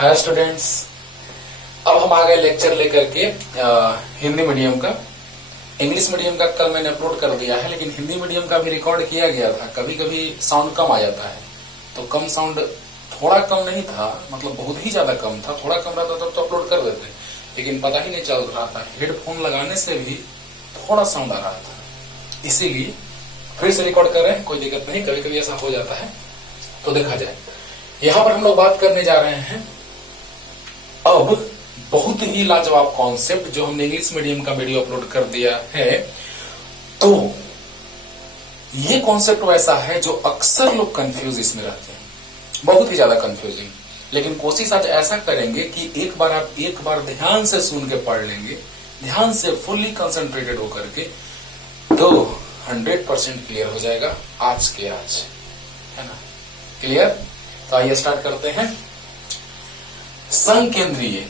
Hi students, अब हम आ गए लेक्चर लेकर के हिंदी मीडियम का। इंग्लिश मीडियम का कल मैंने अपलोड कर दिया है, लेकिन हिंदी मीडियम का भी रिकॉर्ड किया गया था। कभी कभी साउंड कम आ जाता है, तो कम साउंड थोड़ा कम नहीं था, मतलब बहुत ही ज्यादा कम था। थोड़ा कम रहता तब तो अपलोड कर देते, लेकिन पता ही नहीं चल रहा था। हेडफोन लगाने से भी थोड़ा साउंड आ रहा था, इसीलिए फिर से रिकॉर्ड कर रहे हैं। कोई दिक्कत नहीं, कभी कभी ऐसा हो जाता है, तो देखा जाए। यहां पर हम लोग बात करने जा रहे हैं अब बहुत ही लाजवाब कॉन्सेप्ट जो हमने इंग्लिश मीडियम का वीडियो अपलोड कर दिया है। तो ये कॉन्सेप्ट वैसा है जो अक्सर लोग कंफ्यूज इसमें रहते हैं, बहुत ही ज्यादा कंफ्यूजिंग। लेकिन कोशिश आज ऐसा करेंगे कि एक बार ध्यान से सुन के पढ़ लेंगे, ध्यान से फुल्ली कंसंट्रेटेड होकर के, तो 100% क्लियर हो जाएगा आज के आज, है ना। क्लियर? तो आइए स्टार्ट करते हैं। संकेंद्रीय,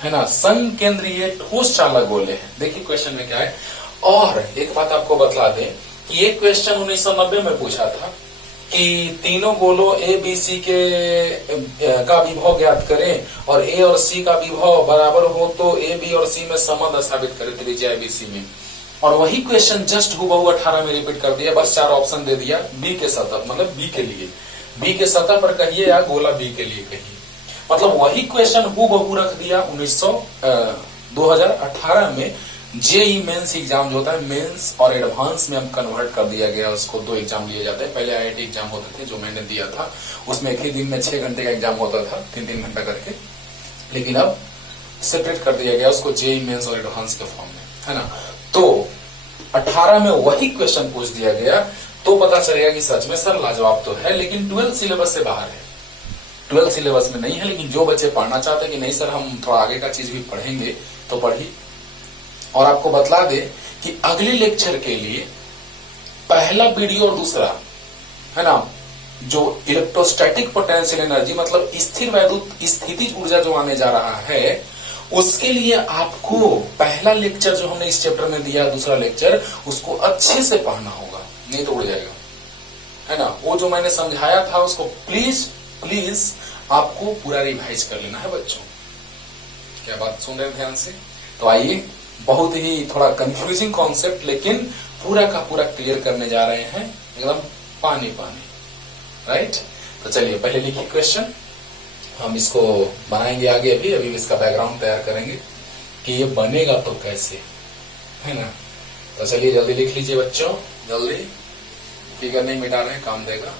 है ना, संकेंद्रीय ठोस चालक गोले हैं। देखिए क्वेश्चन में क्या है। और एक बात आपको बतला दें कि ये क्वेश्चन 1990 में पूछा था कि तीनों गोलों ए बी सी के का विभव ज्ञात करें और ए और सी का विभव बराबर हो तो ए बी और सी में संबंध स्थापित करें त्रिज्या एबीसी में। और वही क्वेश्चन जस्ट हूबहू 18 में रिपीट कर दिया, बस 4 ऑप्शन दे दिया। बी के सतह, मतलब बी के लिए, बी के सतह पर कहिए या गोला बी के लिए कहिए, मतलब वही क्वेश्चन हूबहू रख दिया 2018 में। जेई मेंस एग्जाम जो होता है, मेंस और एडवांस में हम कन्वर्ट कर दिया गया उसको। 2 एग्जाम लिए जाते हैं। पहले आईआईटी एग्जाम होते थे जो मैंने दिया था, उसमें एक ही दिन में 6 घंटे का एग्जाम होता था, 3-3 घंटा करके। लेकिन अब सेपरेट कर दिया गया उसको जेई मेंस और एडवांस के फॉर्म में, है ना। तो 18 में वही क्वेश्चन पूछ दिया गया, तो पता चलेगा कि सच में सर लाजवाब तो है, लेकिन 12 सिलेबस से बाहर है। 12 सिलेबस में नहीं है, लेकिन जो बच्चे पढ़ना चाहते हैं कि नहीं सर हम थोड़ा आगे का चीज भी पढ़ेंगे, तो पढ़िए। और आपको बतला दे कि अगले लेक्चर के लिए पहला वीडियो और दूसरा, है ना, जो इलेक्ट्रोस्टैटिक पोटेंशियल एनर्जी मतलब स्थिर वैद्युत स्थितिज ऊर्जा जो आने जा रहा है, उसके लिए आपको पहला लेक्चर जो हमने इस चैप्टर में दिया, दूसरा लेक्चर, उसको अच्छे से पढ़ना होगा, नहीं तो उड़ जाएगा, है ना। वो जो मैंने समझाया था उसको प्लीज आपको पूरा रिवाइज कर लेना है बच्चों। क्या बात सुन रहे हैं ध्यान से? तो आइए, बहुत ही थोड़ा कंफ्यूजिंग कॉन्सेप्ट, लेकिन पूरा का पूरा क्लियर करने जा रहे हैं, एकदम पानी पानी, राइट। तो चलिए पहले लिखिए क्वेश्चन, हम इसको बनाएंगे आगे। अभी इसका बैकग्राउंड तैयार करेंगे कि ये बनेगा तो कैसे, है ना। तो चलिए जल्दी लिख लीजिए बच्चों, जल्दी। फिगर नहीं मिटा रहे, काम देगा।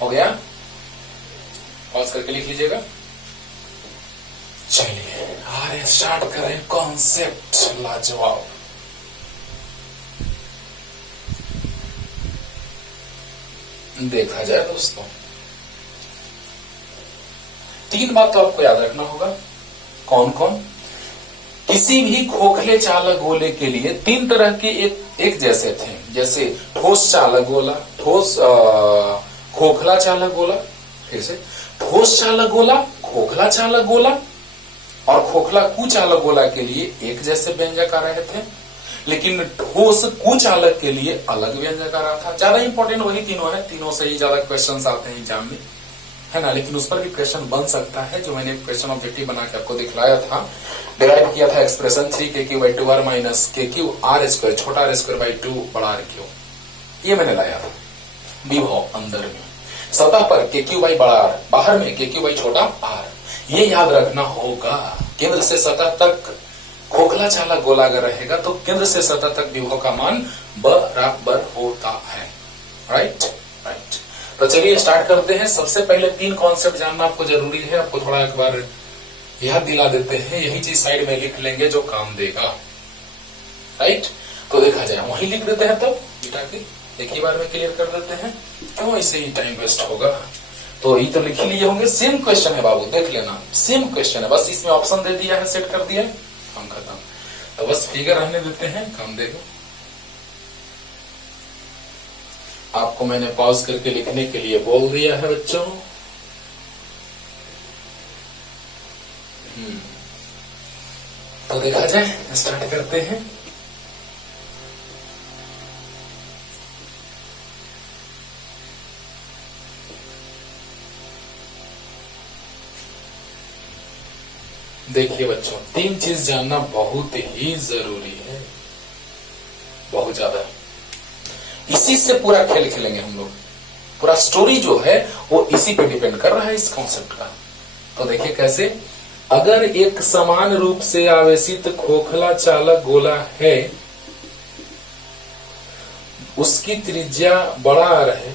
हो गया? पॉज करके लिख लीजिएगा। चलिए आगे स्टार्ट करें। कॉन्सेप्ट लाजवाब। देखा जाए दोस्तों, 3 बात तो आपको याद रखना होगा। कौन कौन? किसी भी खोखले चालक गोले के लिए 3 तरह के एक जैसे थे, जैसे ठोस चालक गोला, ठोस खोखला चालक गोला, फिर से ठोस चालक गोला, खोखला चालक गोला, और खोखला कुचालक गोला के लिए एक जैसे व्यंजक आ रहे थे, लेकिन ठोस कुचालक के लिए अलग व्यंजक आ रहा था। ज्यादा इंपॉर्टेंट वही तीनों है, तीनों से ही ज्यादा क्वेश्चंस आते हैं एग्जाम में, है ना। लेकिन उस पर भी क्वेश्चन बन सकता है, जो मैंने क्वेश्चन ऑब्जेक्टिव बना के आपको दिखलाया था। डिराइव किया था एक्सप्रेशन 3kq/2r - kqr², छोटा r²/2 बड़ा r³, ये मैंने लाया था। विभव अंदर में, सतह पर kq/बड़ा r, बाहर में kq/छोटा r, ये याद रखना होगा। केंद्र से सतह तक खोखला चालक गोला अगर रहेगा तो केंद्र से सतह तक विभव का मान बराबर होता है, राइट। तो चलिए स्टार्ट करते हैं। सबसे पहले 3 कॉन्सेप्ट जानना आपको जरूरी है। आपको थोड़ा एक बार याद दिला देते हैं, यही चीज साइड में लिख लेंगे जो काम देगा, राइट। तो देखा जाए, वहीं लिख देते हैं, तब बिठा के एक ही बार में क्लियर कर देते हैं, क्यों इसे ही टाइम वेस्ट होगा। तो ये तो लिख ही लिए होंगे। सेम क्वेश्चन है बाबू, देख लेना, सेम क्वेश्चन है, बस इसमें ऑप्शन दे दिया है, सेट कर दिया है, काम खत्म। तो बस फिगर रहने देते हैं, काम देगा। आपको मैंने पॉज करके लिखने के लिए बोल दिया है बच्चों। तो देखा जाए, स्टार्ट करते हैं। देखिए बच्चों, तीन चीज जानना बहुत ही जरूरी है, बहुत ज्यादा। इसी से पूरा खेल खेलेंगे हम लोग। पूरा स्टोरी जो है वो इसी पे डिपेंड कर रहा है, इस कॉन्सेप्ट का। तो देखिए कैसे, अगर एक समान रूप से आवेशित खोखला चालक गोला है, उसकी त्रिज्या बड़ा रहे,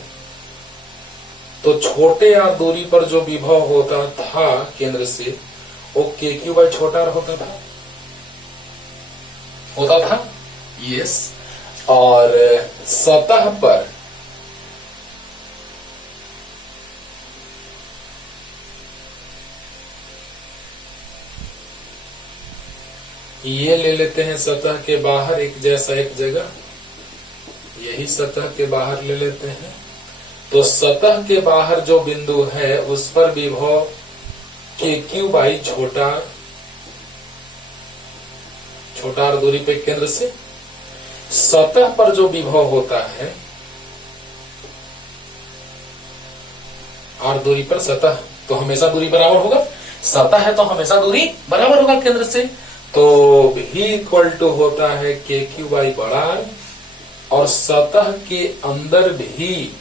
तो छोटे आर दूरी पर जो विभव होता था केंद्र से, वो KQ/, छोटा होता था यस। और सतह पर ये ले लेते हैं सतह के बाहर एक जैसा एक जगह, यही सतह के बाहर ले लेते हैं। तो सतह के बाहर जो बिंदु है उस पर विभव KQ/, छोटा दूरी पे केंद्र से। सतह पर जो विभव होता है r दूरी पर सतह, तो हमेशा दूरी बराबर होगा। सतह है तो हमेशा दूरी बराबर होगा केंद्र से। तो v होता है KQ/, और सतह के अंदर भी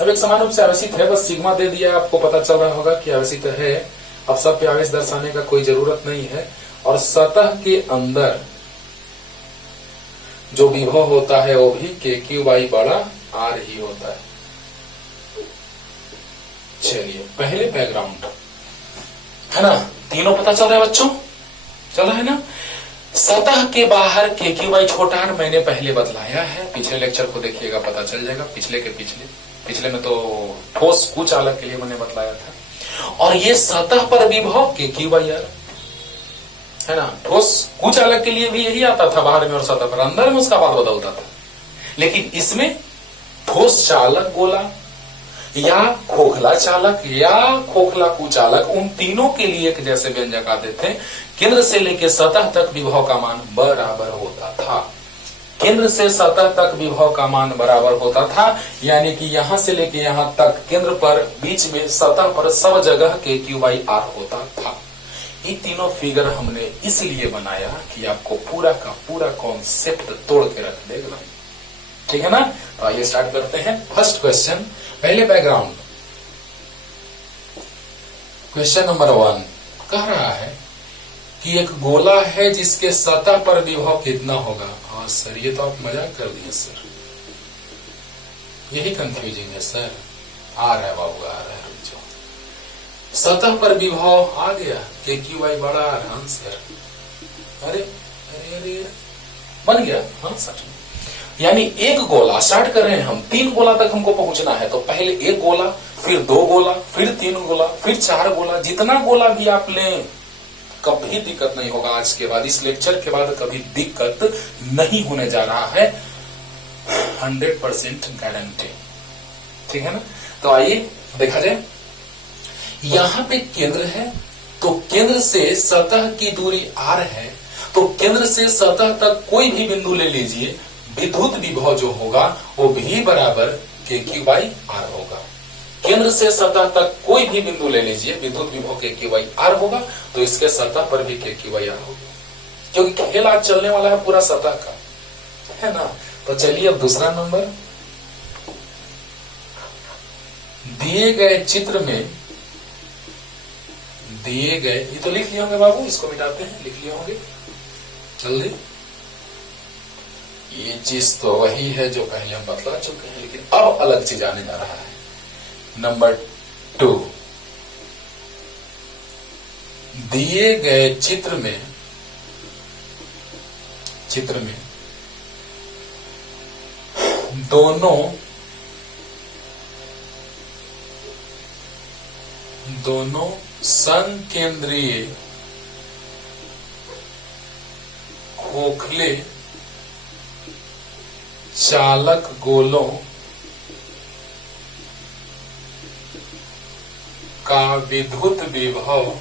अब एक समान रूप से आवेशित है, बस सिग्मा दे दिया, आपको पता चल रहा होगा कि आवेशित है। अब सब पे आवेश दर्शाने का कोई जरूरत नहीं है। और सतह के अंदर जो विभव होता है वो भी KQ/, r ही होता है। चलिए पहले बैकग्राउंड है ना, तीनों पता चल रहा है बच्चों, चल रहा है ना। सतह के बाहर KQ/, छोटा r मैंने पहले बतलाया है, पिछले लेक्चर को देखिएगा पता चल जाएगा। पिछले में तो ठोस कुचालक के लिए मैंने बतलाया था। और ये सतह पर विभव KQ/, r है ना। ठोस कुचालक के लिए भी यही आता था बाहर में, और सतह पर, अंदर में उसका बात बदलता था। लेकिन इसमें ठोस चालक गोला या खोखला चालक या खोखला कुचालक, उन तीनों के लिए एक जैसे व्यंजक आते थे। केंद्र से लेकर सतह तक विभव का मान बराबर होता था। केंद्र से सतह तक विभव का मान बराबर होता था, यानी कि यहां से लेके यहां तक केंद्र पर, बीच में, सतह पर सब जगह KQ/, r होता था। ये तीनों फिगर हमने इसलिए बनाया कि आपको पूरा का पूरा कॉन्सेप्ट तोड़ के रख देगा, ठीक है ना। तो आइए स्टार्ट करते हैं। फर्स्ट क्वेश्चन, पहले बैकग्राउंड। क्वेश्चन नंबर 1 कह रहा है कि एक गोला है जिसके सतह पर विभव कितना होगा। हाँ सर, ये तो आप मजाक कर दिए सर, यही कंफ्यूजिंग है सर। आ रहा है बाबू, आ रहा है, रुक जाओ। सतह पर विभव आ गया KQ/, हाँ सर। अरे अरे अरे बन गया, हाँ सर। यानी एक गोला, स्टार्ट कर रहे हैं हम, 3 गोला तक हमको पहुंचना है। तो पहले एक गोला, फिर 2 गोला, फिर 3 गोला, फिर 4 गोला। जितना गोला भी आप लें कभी दिक्कत नहीं होगा। आज के बाद, इस लेक्चर के बाद कभी दिक्कत नहीं होने जा रहा है, 100% गारंटी, ठीक है ना। तो आइए देखा जाए, यहां पे केंद्र है, तो केंद्र से सतह की दूरी r है। तो केंद्र से सतह तक कोई भी बिंदु ले लीजिए, विद्युत विभव जो होगा वो भी बराबर KQ/, r होगा। केंद्र से सतह तक कोई भी बिंदु ले लीजिए, विद्युत विभव KQ/, r होगा। तो इसके सतह पर भी KQ/, r होगा, क्योंकि खेल आज चलने वाला है पूरा सतह का, है ना। तो चलिए अब दूसरा नंबर, दिए गए चित्र में, दिए गए, ये तो लिख लिए होंगे बाबू, इसको मिटाते हैं, लिख लिए होंगे जल्दी। ये चीज तो वही है जो पहले हम बतला चुके हैं, लेकिन अब अलग चीज आने जा रहा है। नंबर 2, दिए गए चित्र में दोनों संकेंद्रीय खोखले चालक गोलों का विद्युत विभव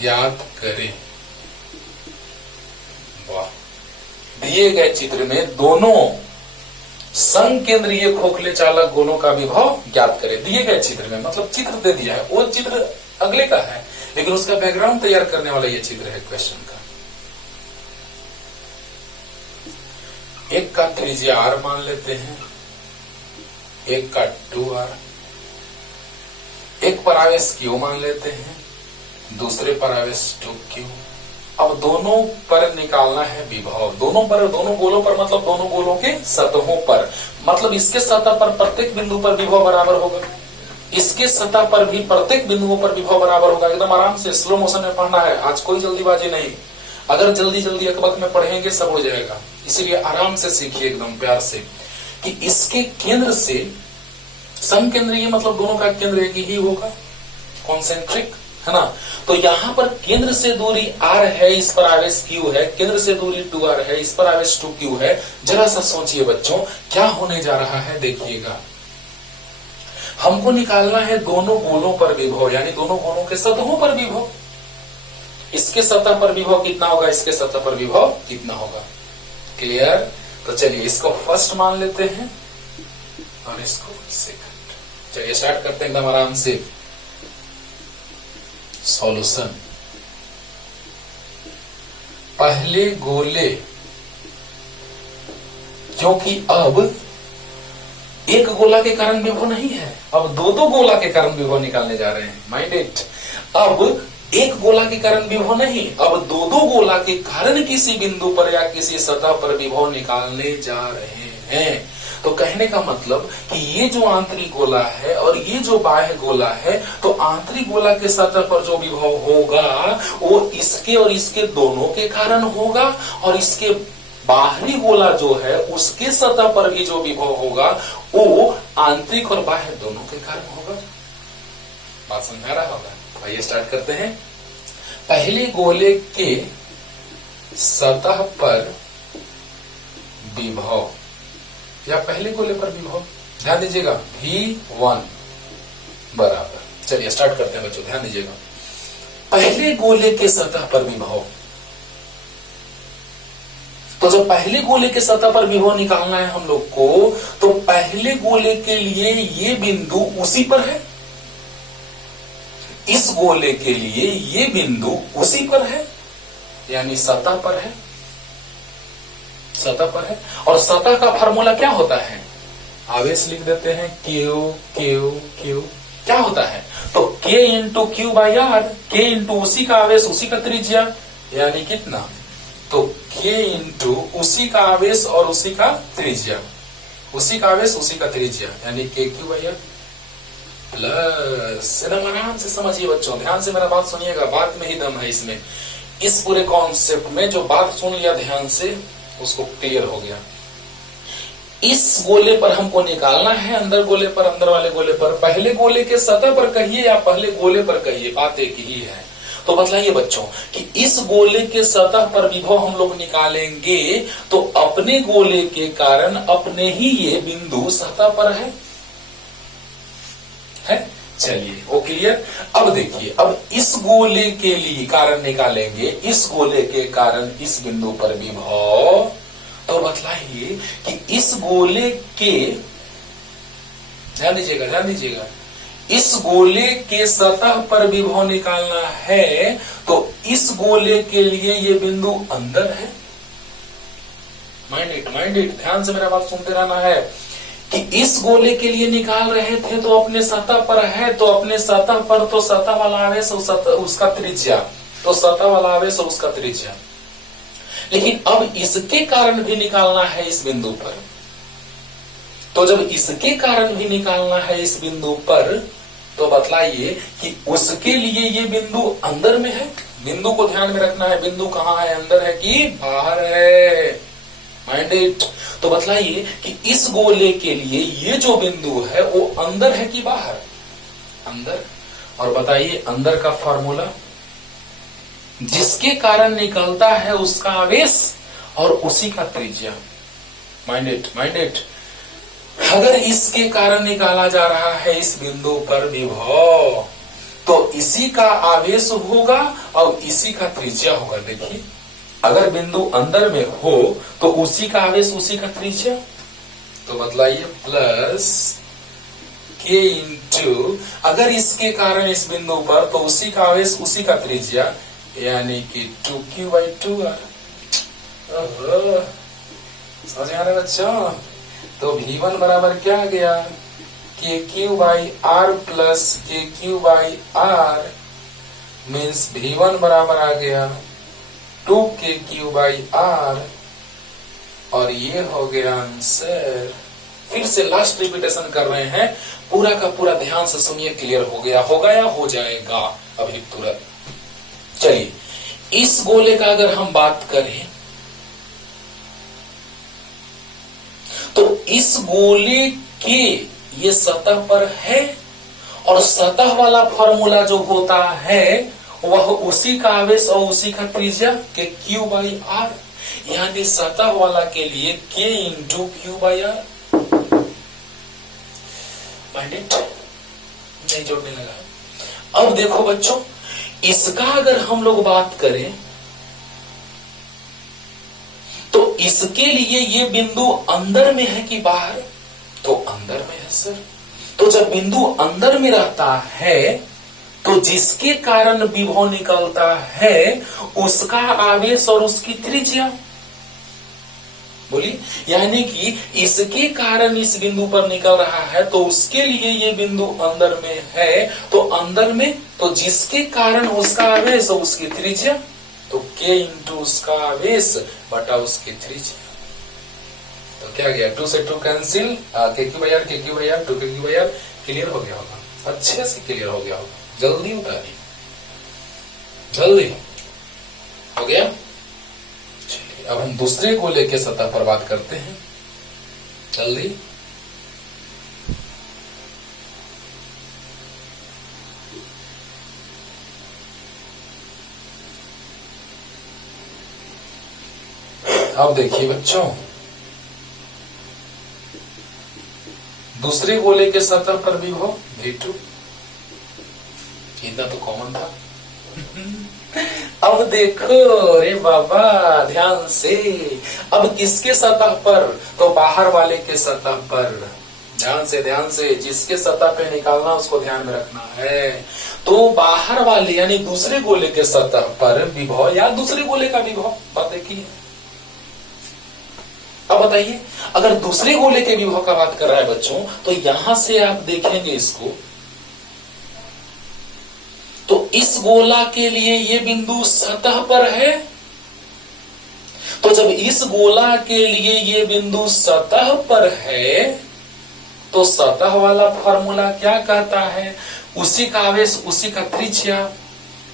ज्ञात करें। वाह, दिए गए चित्र में दोनों संकेंद्रीय खोखले चालक गोलों का विभव ज्ञात करें। दिए गए चित्र में, मतलब चित्र दे दिया है, वो चित्र अगले का है लेकिन उसका बैकग्राउंड तैयार करने वाला ये चित्र है क्वेश्चन का। एक का त्रिज्या r मान लेते हैं, एक का 2r, एक पर आवेश q मान लेते हैं, दूसरे पर आवेश 2q। अब दोनों पर निकालना है विभव, दोनों गोलों पर, मतलब दोनों गोलों के सतहों पर, मतलब इसके सतह पर प्रत्येक बिंदु पर विभव बराबर होगा, इसके सतह पर भी प्रत्येक बिंदुओं पर विभव बराबर होगा। एकदम आराम से स्लो मोशन में पढ़ना है, आज कोई जल्दीबाजी नहीं। अगर जल्दी जल्दी अकबक में पढ़ेंगे सब हो जाएगा, इसीलिए आराम से सीखिए एकदम प्यार से कि इसके केंद्र से, समकेंद्रीय मतलब दोनों का केंद्र एक ही होगा, कॉन्सेंट्रिक है ना। तो यहाँ पर केंद्र से दूरी r है, इस पर आवेश q है, केंद्र से दूरी 2r है, इस पर आवेश 2q है। जरा सा सोचिए बच्चों क्या होने जा रहा है, देखिएगा। हमको निकालना है दोनों गोलों पर विभव, यानी दोनों गोलों के सतहों पर विभव। इसके सतह पर विभव कितना होगा, इसके सतह पर विभव कितना होगा, क्लियर। तो चलिए इसको फर्स्ट मान लेते हैं और इसको सेकंड। चलिए स्टार्ट करते हैं एकदम आराम से। सॉल्यूशन, पहले गोले, क्योंकि अब एक गोला के कारण विभव नहीं है, अब दो गोला के कारण विभव निकालने जा रहे हैं, माइंड इट। अब एक गोला के कारण विभव नहीं, अब दो गोला के कारण किसी बिंदु पर या किसी सतह पर विभव निकालने जा रहे हैं। तो कहने का मतलब कि ये जो आंतरिक गोला है और ये जो बाह्य गोला है, तो आंतरिक गोला के सतह पर जो विभव होगा वो इसके और इसके दोनों के कारण होगा, और इसके बाहरी गोला जो है उसके सतह पर भी जो विभव होगा वो आंतरिक और बाह्य दोनों के कारण होगा। बात समझ आ रहा होगा। आइए स्टार्ट करते हैं। पहले गोले के सतह पर विभव या पहले गोले पर विभव, ध्यान दीजिएगा V1 बराबर, चलिए स्टार्ट करते हैं बच्चों, ध्यान दीजिएगा। पहले गोले के सतह पर विभव, तो जब पहले गोले के सतह पर विभव निकालना है हम लोग को, तो पहले गोले के लिए ये बिंदु उसी पर है, इस गोले के लिए ये बिंदु उसी पर है, यानी सतह पर है, सतह पर है। और सतह का फार्मूला क्या होता है, आवेश लिख देते हैं Q Q Q, क्या होता है, तो K into Q by R, K into उसी का आवेश उसी का त्रिज्या, यानी कितना, तो K इंटू उसी का आवेश और उसी का त्रिज्या, उसी का आवेश उसी का त्रिज्या, यानी K Q by R plus. एकदम आराम से समझिए बच्चों, ध्यान से मेरा बात सुनिएगा, बात में ही दम है इसमें। इस पूरे कॉन्सेप्ट में जो बात सुन लिया ध्यान से उसको क्लियर हो गया। इस गोले पर हमको निकालना है, अंदर गोले पर, अंदर वाले गोले पर, पहले गोले के सतह पर कहिए या पहले गोले पर कहिए, बात एक ही है। तो बतलाइए बच्चों कि इस गोले के सतह पर विभव हम लोग निकालेंगे तो अपने गोले के कारण अपने ही ये बिंदु सतह पर है। चलिए वो क्लियर। अब देखिए, अब इस गोले के लिए कारण निकालेंगे, इस गोले के कारण इस बिंदु पर विभव। तो बतलाइए कि इस गोले के, ध्यान दीजिएगा ध्यान दीजिएगा, इस गोले के सतह पर विभव निकालना है तो इस गोले के लिए ये बिंदु अंदर है। माइंड इट, ध्यान से मेरा बात सुनते रहना है कि इस गोले के लिए निकाल रहे थे तो अपने सतह पर है, तो अपने सतह पर तो सतह वाला आवेश उसका त्रिज्या, तो सतह वाला आवेश और उसका त्रिज्या। लेकिन अब इसके कारण भी निकालना है इस बिंदु पर, तो जब इसके कारण भी निकालना है इस बिंदु पर, तो बतलाइए कि उसके लिए ये बिंदु अंदर में है। बिंदु को ध्यान में रखना है, बिंदु कहाँ है, अंदर है कि बाहर है, माइंड इट। तो बतलाइए कि इस गोले के लिए ये जो बिंदु है वो अंदर है कि बाहर, अंदर। और बताइए अंदर का फॉर्मूला, जिसके कारण निकलता है उसका आवेश और उसी का त्रिज्या। Mind it. अगर इसके कारण निकाला जा रहा है इस बिंदु पर विभव, तो इसी का आवेश होगा और इसी का त्रिज्या होगा। देखिए अगर बिंदु अंदर में हो तो उसी का आवेश उसी का त्रिज्या, तो बतलाइए प्लस k इंटू, अगर इसके कारण इस बिंदु पर तो उसी का आवेश उसी का त्रिज्या यानी कि 2q/2r। समझ में आ रहा है बच्चों? तो V1 बराबर क्या आ गया, KQ/R plus KQ/R means V1 बराबर आ गया 2KQ/R और ये हो गया आंसर। फिर से लास्ट रिपीटेशन कर रहे हैं, पूरा का पूरा ध्यान से सुनिए, क्लियर हो गया होगा या हो जाएगा अभी तुरंत। चलिए, इस गोले का अगर हम बात करें तो इस गोले के ये सतह पर है और सतह वाला फॉर्मूला जो होता है वह उसी का आवेश और उसी का त्रिज्या के Q/R, यानी सतह वाला के लिए K इंटू Q/R। माइंडेड नहीं जोड़ने लगा। अब देखो बच्चों, इसका अगर हम लोग बात करें तो इसके लिए ये बिंदु अंदर में है कि बाहर, तो अंदर में है सर। तो जब बिंदु अंदर में रहता है तो जिसके कारण विभव निकलता है उसका आवेश और उसकी त्रिज्या, बोलिए, यानी कि इसके कारण इस बिंदु पर निकल रहा है तो उसके लिए ये बिंदु अंदर में है, तो अंदर में तो जिसके कारण उसका आवेश और उसकी त्रिज्या, तो K इंटू उसका आवेश बटा उसकी त्रिज्या। तो क्या गया, 2 से 2 कैंसिल, KQ/R 2KQ/R क्लियर हो गया होगा, अच्छे से क्लियर हो गया होगा। जल्दी उतारिए, जल्दी हो गया। चलिए, अब हम दूसरे गोले के सतह पर बात करते हैं, जल्दी। अब देखिए बच्चों, दूसरे गोले के सतह पर भी हो V2, इतना तो कॉमन था। अब देखो, अरे बाबा ध्यान से, अब किसके सतह पर, तो बाहर वाले के सतह पर। ध्यान से जिसके सतह पे निकालना उसको ध्यान में रखना है। तो बाहर वाले यानी दूसरे गोले के सतह पर विभव या दूसरे गोले का विभव, बात देखिए। अब बताइए, अगर दूसरे गोले के विभव का बात कर रहा है बच्चों, तो यहां से आप देखेंगे इसको, तो इस गोला के लिए ये बिंदु सतह पर है, तो जब इस गोला के लिए ये बिंदु सतह पर है तो सतह वाला फॉर्मूला क्या कहता है, उसी का आवेश उसी का त्रिज्या,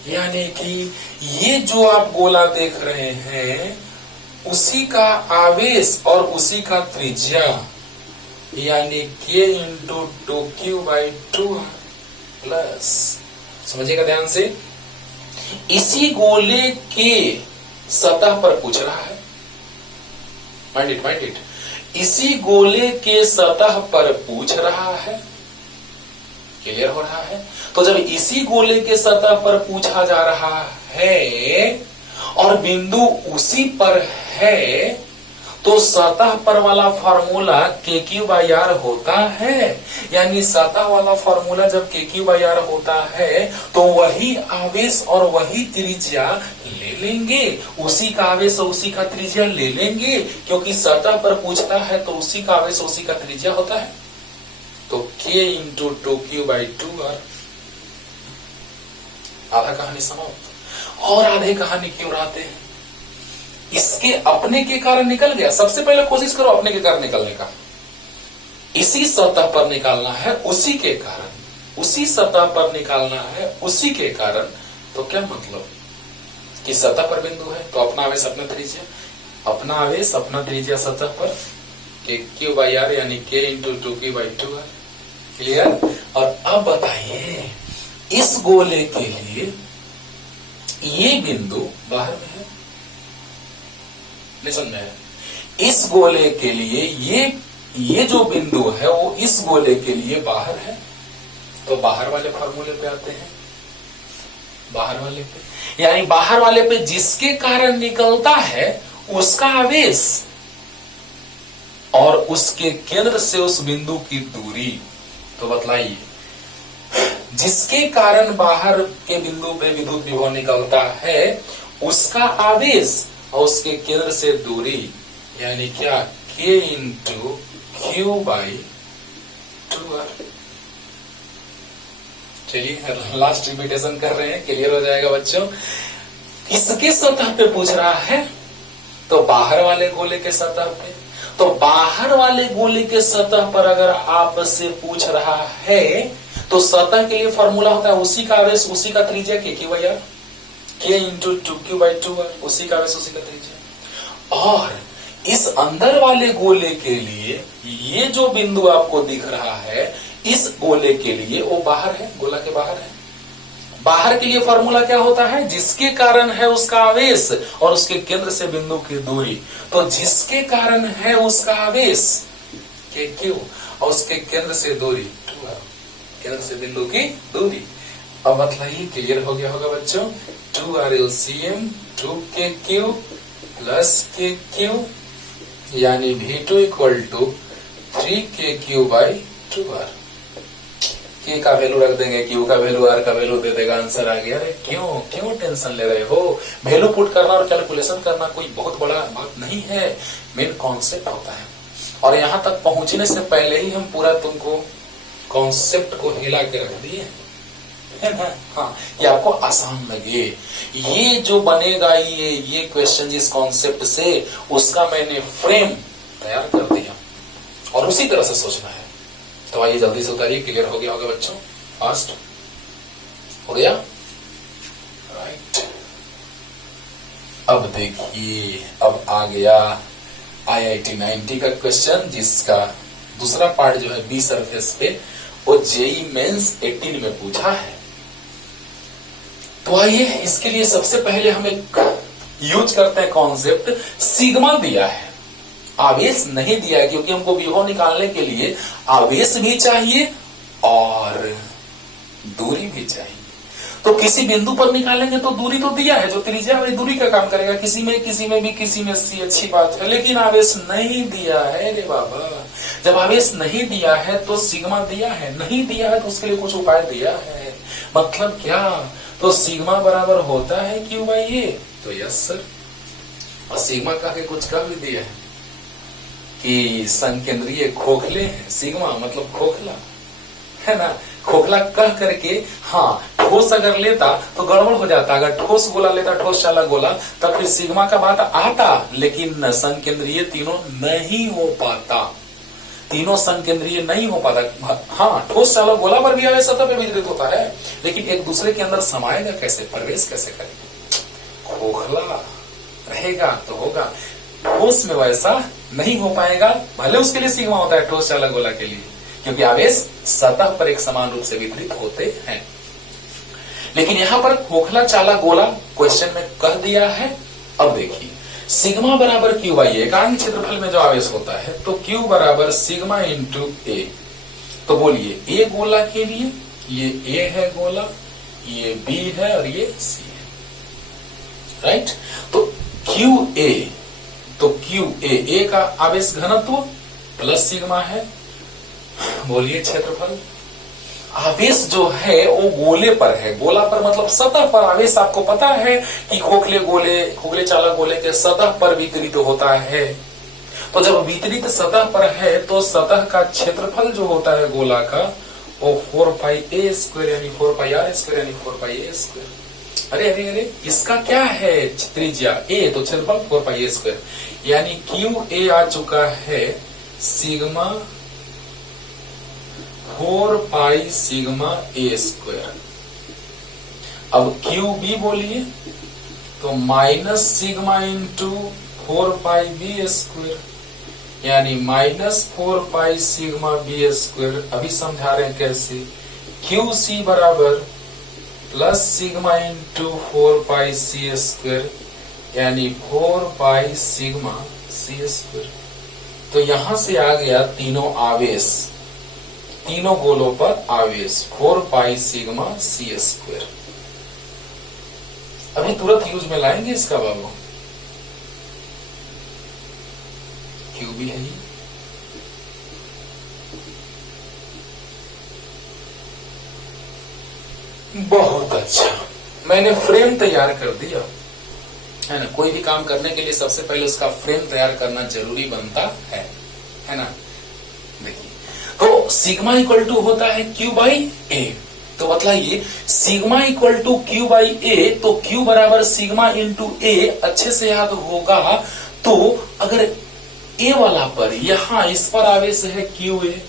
यानी कि ये जो आप गोला देख रहे हैं उसी का आवेश और उसी का त्रिज्या, यानी K इंटू 2Q/2 प्लस, समझिएगा ध्यान से, इसी गोले के सतह पर पूछ रहा है, माइंड इट, इसी गोले के सतह पर पूछ रहा है, क्लियर हो रहा है। तो जब इसी गोले के सतह पर पूछा जा रहा है और बिंदु उसी पर है तो सतह पर वाला फॉर्मूला KQ/R होता है, यानी सतह वाला फॉर्मूला जब KQ/R होता है तो वही आवेश और वही त्रिज्या ले लेंगे, उसी का आवेश और उसी का त्रिज्या ले लेंगे, क्योंकि सतह पर पूछता है तो उसी का आवेश उसी का त्रिज्या होता है। तो K इंटू 2Q/2R, आधा कहानी समाप्त। और आधे कहानी क्यों आते हैं, इसके अपने के कारण निकल गया। सबसे पहले कोशिश करो अपने के कारण निकलने का, इसी सतह पर निकालना है उसी के कारण, उसी सतह पर निकालना है उसी के कारण। तो क्या मतलब कि सतह पर बिंदु है तो अपना आवेश अपना त्रिज्या, अपना आवेश अपना त्रिज्या सतह पर KQ/R यानी K इंटू 2Q/2R, क्लियर। और अब बताइए, इस गोले के लिए ये बिंदु बाहर में है, लिसन में है, इस गोले के लिए ये जो बिंदु है वो इस गोले के लिए बाहर है, तो बाहर वाले फॉर्मूले पे आते हैं, बाहर वाले पे, यानी बाहर वाले पे जिसके कारण निकलता है उसका आवेश और उसके केंद्र से उस बिंदु की दूरी, तो बतलाइए जिसके कारण बाहर के बिंदु पे विद्युत विभव निकलता है उसका आवेश और उसके केंद्र से दूरी, यानी क्या, K into Q by 2R। चलिए लास्ट रिपीटेशन कर रहे हैं, क्लियर हो जाएगा बच्चों। किसके सतह पे पूछ रहा है, तो बाहर वाले गोले के सतह पे। तो बाहर वाले गोले के सतह पर अगर आपसे पूछ रहा है तो सतह के लिए फॉर्मूला होता है उसी का आवेश उसी का त्रिज्या के भैया, K into 2Q by 2R, उसी का आवेश उसी का त्रिज्या। और इस अंदर वाले गोले के लिए ये जो बिंदु आपको दिख रहा है, इस गोले के लिए वो बाहर है, गोला के बाहर है। बाहर के लिए फॉर्मूला क्या होता है, जिसके कारण है उसका आवेश और उसके केंद्र से बिंदु की दूरी। तो जिसके कारण है उसका आवेश Q और उसके केंद्र से दूरी 2R, केंद्र से बिंदु की दूरी। अब बताइए क्लियर हो गया होगा बच्चों। 2R LCM 2KQ plus KQ यानी V2 equal to 3KQ by 2R। K का वैल्यू रख देंगे, Q का वैल्यू, R का वैल्यू दे देगा, आंसर आ गया। अरे क्यों टेंशन ले रहे हो, वैल्यू पुट करना और कैलकुलेशन करना कोई बहुत बड़ा बात नहीं है, मेन कॉन्सेप्ट होता है। और यहां तक पहुंचने से पहले ही हम पूरा तुमको कॉन्सेप्ट को हिला के रख दिए है ना। हाँ, ये आपको आसान लगे। ये जो बनेगा ये क्वेश्चन जिस कॉन्सेप्ट से, उसका मैंने फ्रेम तैयार कर दिया और उसी तरह से सोचना है। तो आइए जल्दी से उतारिए, क्लियर हो गया होगा बच्चों, फास्ट हो गया, राइट। अब देखिए, अब आ गया IIT 90 का क्वेश्चन, जिसका दूसरा पार्ट जो है बी सरफेस पे, वो जेई मेंस 18 में पूछा है। तो आइए इसके लिए सबसे पहले हम एक यूज करते हैं कॉन्सेप्ट, सिग्मा दिया है, आवेश नहीं दिया है, क्योंकि हमको विभव निकालने के लिए आवेश भी चाहिए और दूरी भी चाहिए। तो किसी बिंदु पर निकालेंगे तो दूरी तो दिया है, जो त्रिज्या है दूरी का काम करेगा, किसी में सी, अच्छी बात है। लेकिन आवेश नहीं दिया है रे बाबा। जब आवेश नहीं दिया है तो सिग्मा दिया है, नहीं दिया है तो उसके लिए कुछ उपाय दिया है। मतलब क्या, तो सिग्मा बराबर होता है क्यू बाई ए, तो यस सर। और सिग्मा कह के कुछ कह भी दिया है कि संकेंद्रीय खोखले हैं, सिग्मा मतलब खोखला है ना। खोखला कह करके, हाँ, ठोस अगर लेता तो गड़बड़ हो जाता। अगर ठोस गोला लेता, ठोस चालक गोला, तब फिर सिग्मा का बात आता, लेकिन संकेंद्रीय तीनों नहीं हो पाता, तीनों संकेंद्रीय नहीं हो पाता। हाँ, ठोस चालक गोला पर भी आवेश सतह पे वितरित होता है, लेकिन एक दूसरे के अंदर समाएगा कैसे, प्रवेश कैसे करेगा। खोखला रहेगा तो होगा, ठोस में वैसा नहीं हो पाएगा, भले उसके लिए सिग्मा होता है ठोस चालक गोला के लिए, क्योंकि आवेश सतह पर एक समान रूप से वितरित होते हैं। लेकिन यहां पर खोखला चालक गोला क्वेश्चन में कह दिया है। अब देखिए, सिग्मा बराबर क्यू बाई ए, एकांक क्षेत्रफल में जो आवेश होता है, तो क्यू बराबर सिग्मा इंटू ए। तो बोलिए ए गोला के लिए, ये ए है गोला, ये बी है और ये सी है, राइट। तो क्यू ए, तो क्यू ए का आवेश घनत्व प्लस सिग्मा है, बोलिए क्षेत्रफल। आवेश जो है वो गोले पर है, गोला पर मतलब सतह पर आवेश आपको पता है कि खोखले चालक गोले के सतह पर वितरित होता है। तो जब वितरित सतह पर है तो सतह का क्षेत्रफल जो होता है गोला का, वो 4 पाई ए स्क्वायर यानी 4 पाई आर स्क्वायर यानी 4 पाई ए स्क्वायर। अरे इसका क्या है, त्रिज्या ए, तो क्षेत्रफल 4 पाई ए स्क्वायर, यानी क्यू ए आ चुका है sigma 4 pi sigma A square. अब क्यू बी बोलिए, तो माइनस सिग्मा इंटू 4 पाई बी स्क्वायर, यानी minus 4 pi sigma B square. अभी समझा रहे हैं कैसे, क्यू सी बराबर प्लस सिग्मा इंटू 4 पाई सी स्क्वायर, यानी 4 पाई सिग्मा सी स्क्वायर। तो यहां से आ गया तीनों आवेश, तीनों गोलों पर आवेश 4 पाई सिग्मा सी स्क्वायर। अभी तुरंत यूज में लाएंगे इसका बाबू, क्यू भी है, बहुत अच्छा, मैंने फ्रेम तैयार कर दिया है ना। कोई भी काम करने के लिए सबसे पहले उसका फ्रेम तैयार करना जरूरी बनता है ना। देखिए, तो सिग्मा इक्वल टू होता है Q बाई ए। तो बतलाइए sigma equal to Q by A, तो Q बराबर सिग्मा इंटू ए अच्छे से याद होगा। तो अगर ए वाला पर यहां इस पर आवेश है क्यू ए,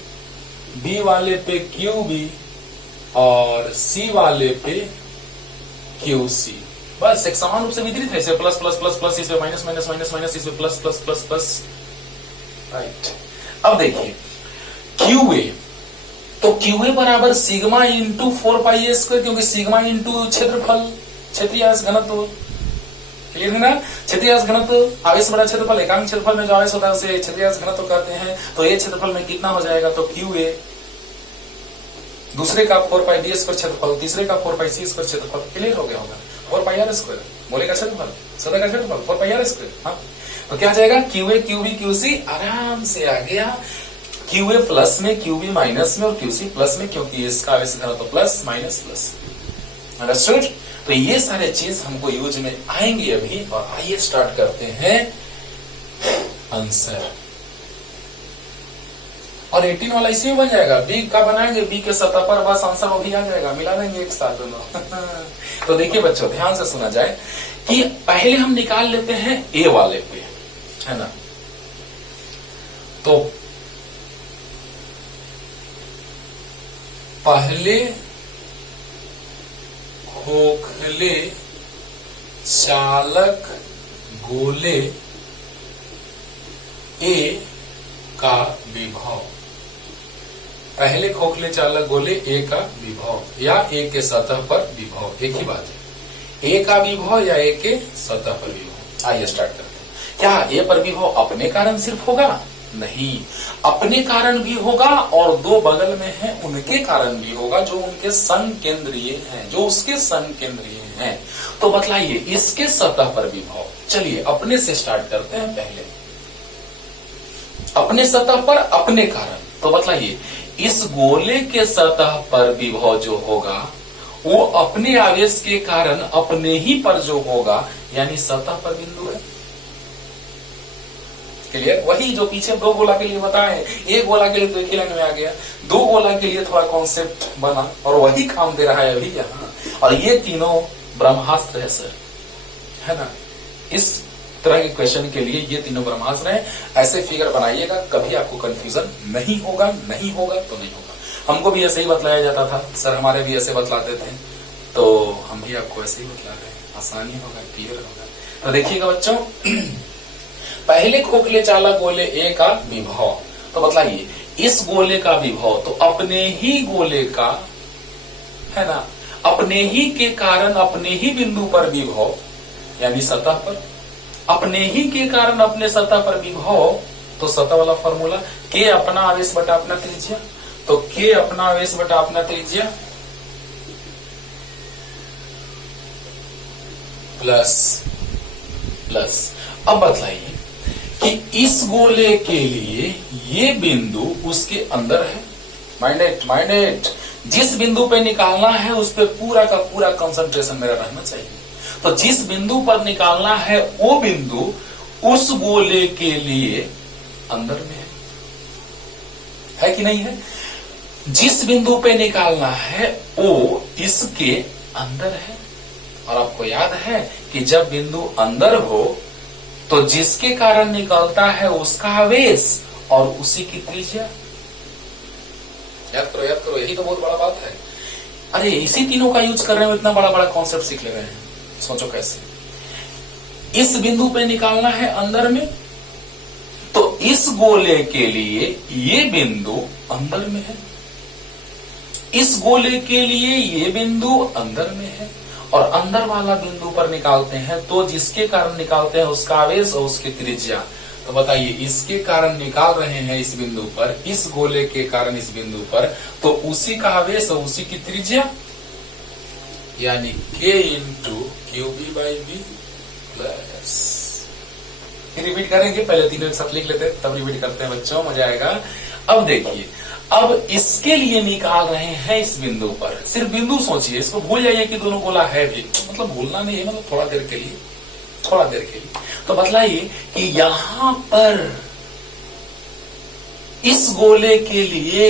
बी वाले पे क्यू बी और सी वाले पे क्यू सी, बस एक समान रूप से वितरित है। इसे प्लस प्लस प्लस प्लस, इसमें माइनस माइनस माइनस माइनस, इसमें plus plus plus plus, right. अब देखिए क्यू ए, तो क्यू ए बराबर सिग्मा इंटू 4 पाई ए स्क्वायर, क्योंकि सिग्मा इंटू क्षेत्रफल, क्षेत्रीय आवेश घनत्व, क्लियर है ना। क्षेत्रीय आवेश घनत्व आवेश बड़ा क्षेत्रफल, एकांक क्षेत्रफल में जो आवेश होता है उसे क्षेत्रीय आवेश घनत्व कहते हैं। तो ये क्षेत्रफल में कितना हो जाएगा, तो क्यू ए, दूसरे का 4 पाई बी स्क्वायर क्षेत्रफल, तीसरे का 4 पाई सी स्क्वायर क्षेत्रफल, क्लियर हो गया होगा। 4 पाई आर स्क्वायर गोले का क्षेत्रफल, सतह का क्षेत्रफल 4 पाई आर स्क्वायर। हाँ, तो क्या जाएगा Q A Q B Q C, आराम से आ गया। क्यू ए प्लस में, क्यू बी माइनस में और क्यू सी प्लस में, क्योंकि इसका आवेश घनत्व प्लस माइनस प्लस। अंडरस्टूड। तो ये सारे चीज हमको यूज में आएंगे अभी। और आइए स्टार्ट करते हैं आंसर। और 18 वाला इसी में बन जाएगा, बी का बनाएंगे, बी के सतह पर बस आंसर वो भी आ जाएगा, मिला देंगे एक साथ दोनों। तो देखिए बच्चों ध्यान से सुना जाए कि पहले हम निकाल लेते हैं ए वाले पे, है ना। तो पहले खोखले चालक गोले ए का विभव, पहले खोखले चालक गोले ए का विभव या ए के सतह पर विभव, एक ही बात है। ए का विभव या ए के सतह पर विभव। आइए स्टार्ट करते हैं। क्या ए पर विभव अपने कारण सिर्फ होगा? नहीं, अपने कारण भी होगा और दो बगल में है उनके कारण भी होगा, जो उनके संकेंद्रीय हैं, जो उसके संकेंद्रीय हैं। तो बतलाइए इसके सतह पर विभव। चलिए अपने से स्टार्ट करते हैं। पहले अपने सतह पर अपने कारण, तो बतलाइए इस गोले के सतह पर विभव जो होगा वो अपने आवेश के कारण अपने ही पर जो होगा, यानी सतह पर बिंदु है। क्लियर? वही जो पीछे दो गोला के लिए बताए, एक गोला के लिए तो एक ही लाइन में आ गया, दो गोला के लिए थोड़ा कॉन्सेप्ट बना और वही काम दे रहा है अभी यहाँ। और ये तीनों ब्रह्मास्त्र है सर, है ना। इस तरह के क्वेश्चन के लिए ये तीनों ब्रह्मास्त्र हैं। ऐसे फिगर बनाइएगा, कभी आपको कंफ्यूजन नहीं होगा। नहीं होगा तो नहीं होगा। हमको भी ऐसे ही बतलाया जाता था सर, हमारे भी ऐसे बतलाते थे, तो हम भी आपको ऐसे ही बतला रहे हैं। आसानी होगा, क्लियर होगा। तो देखिएगा बच्चों, पहले खोखले चालक गोले ए का विभव, तो बतलाइए इस गोले का विभव तो अपने ही गोले का, है ना, अपने ही के कारण अपने ही बिंदु पर विभव, यानी सतह पर, अपने ही के कारण अपने सतह पर विभव, तो सतह वाला फॉर्मूला के अपना आवेश बटा अपना त्रिज्या, तो के अपना आवेश बटा अपना त्रिज्या प्लस प्लस। अब बतलाइए कि इस गोले के लिए ये बिंदु उसके अंदर है। माइंडेड जिस बिंदु पे निकालना है उस पे पूरा का पूरा कंसंट्रेशन मेरा रहना चाहिए। तो जिस बिंदु पर निकालना है वो बिंदु उस गोले के लिए अंदर में है कि नहीं है? जिस बिंदु पे निकालना है वो इसके अंदर है। और आपको याद है कि जब बिंदु अंदर हो तो जिसके कारण निकलता है उसका आवेश और उसी की त्रिज्या। याद करो, याद करो, यही तो बहुत बड़ा बात है। अरे इसी तीनों का यूज कर रहे हो, इतना बड़ा बड़ा कॉन्सेप्ट सीख ले रहे हैं। सोचो कैसे। इस बिंदु पे निकालना है अंदर में, तो इस गोले के लिए ये बिंदु अंदर में है, इस गोले के लिए ये बिंदु अंदर में है, और अंदर वाला बिंदु पर निकालते हैं तो जिसके कारण निकालते हैं उसका आवेश और उसकी त्रिज्या। तो बताइए इसके कारण निकाल रहे हैं इस बिंदु पर, इस गोले के कारण इस बिंदु पर, तो उसी का आवेश और उसी की त्रिज्या, यानी k into Q B by B plus. Repeat करेंगे, पहले तीनों एक साथ लिख लेते हैं तब रिपीट करते हैं बच्चों, मजा आएगा। अब देखिए अब इसके लिए निकाल रहे हैं इस बिंदु पर, सिर्फ बिंदु सोचिए, इसको भूल जाइए कि दोनों गोला है भी, मतलब भूलना नहीं है, मतलब थोड़ा देर के लिए, थोड़ा देर के लिए। तो बतलाइए कि यहां पर इस गोले के लिए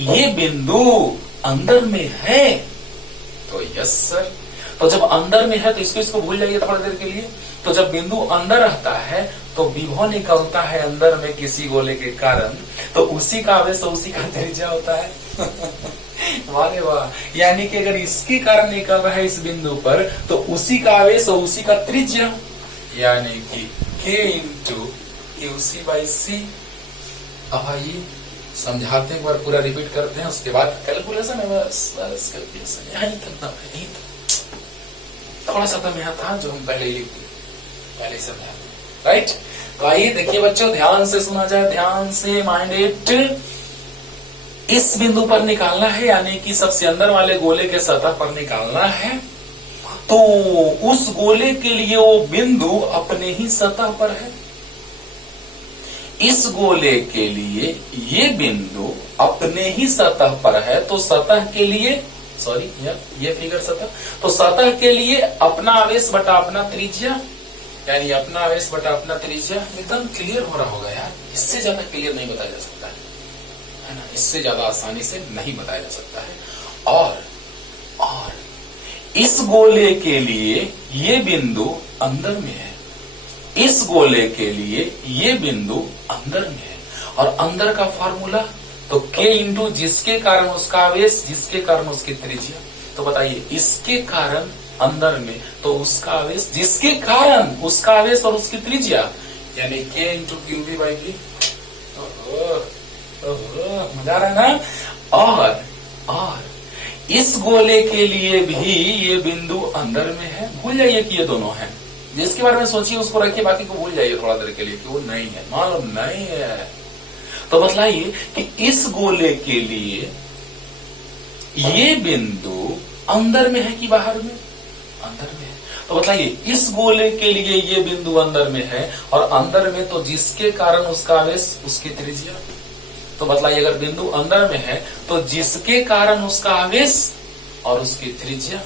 ये बिंदु अंदर में है, तो यस सर। तो जब अंदर में है तो इसको भूल जाइए थोड़ी देर के लिए। तो जब बिंदु अंदर रहता है तो विभव निकलता है अंदर में किसी गोले के कारण, तो उसी का आवेश उसी का त्रिज्या होता है। वाह वाह, यानी कि अगर इसके कारण निकल रहा है इस बिंदु पर तो उसी का आवेश और उसी का त्रिज्या, यानी कि K इंटू QC/C। अब आइए समझाते हैं, एक बार पूरा रिपीट करते हैं, उसके बाद कैलकुलेशन है, बस कैलकुलेशन यही तक, यही थोड़ा सा तो यहाँ था जो हम पहले ही समझा, राइट। तो आइए देखिए बच्चों, ध्यान से सुना जाए, ध्यान से माइंडेड। इस बिंदु पर निकालना है, यानी कि सबसे अंदर वाले गोले के सतह पर निकालना है। तो उस गोले के लिए वो बिंदु अपने ही सतह पर है। इस गोले के लिए ये बिंदु अपने ही सतह पर है, तो सतह के लिए, सॉरी ये फिगर सतह, तो सतह के लिए अपना आवेश बटा अपना त्रिज्या, यानी अपना आवेश बटा अपना त्रिज्या। एकदम क्लियर हो रहा होगा यार, इससे ज्यादा क्लियर नहीं बताया जा सकता है ना, इससे ज्यादा आसानी से नहीं बताया जा सकता है। और इस गोले के लिए ये बिंदु अंदर में है, इस गोले के लिए ये बिंदु अंदर में है, और अंदर का फॉर्मूला तो K इंटू जिसके कारण उसका आवेश, जिसके कारण उसकी त्रिज्या। तो बताइए इसके कारण अंदर में तो उसका आवेश, जिसके कारण उसका आवेश और उसकी त्रिज्या, यानी K इंटू QV/V। मजा आ रहा है ना। और इस गोले के लिए भी ये बिंदु अंदर में है, भूल जाइए कि ये दोनों हैं, जिसके बारे में सोचिए उसको रखिए, बाकी को भूल जाइए थोड़ा देर के लिए कि वो नहीं है, मालूम नहीं है। तो बतलाइए कि इस गोले के लिए ये बिंदु अंदर में है कि बाहर में? अंदर में है। तो बताइए इस गोले के लिए ये बिंदु अंदर में है, और अंदर में तो जिसके कारण उसका आवेश उसकी त्रिज्या। तो बतलाइए अगर बिंदु अंदर में है तो जिसके कारण उसका आवेश और उसकी त्रिज्या।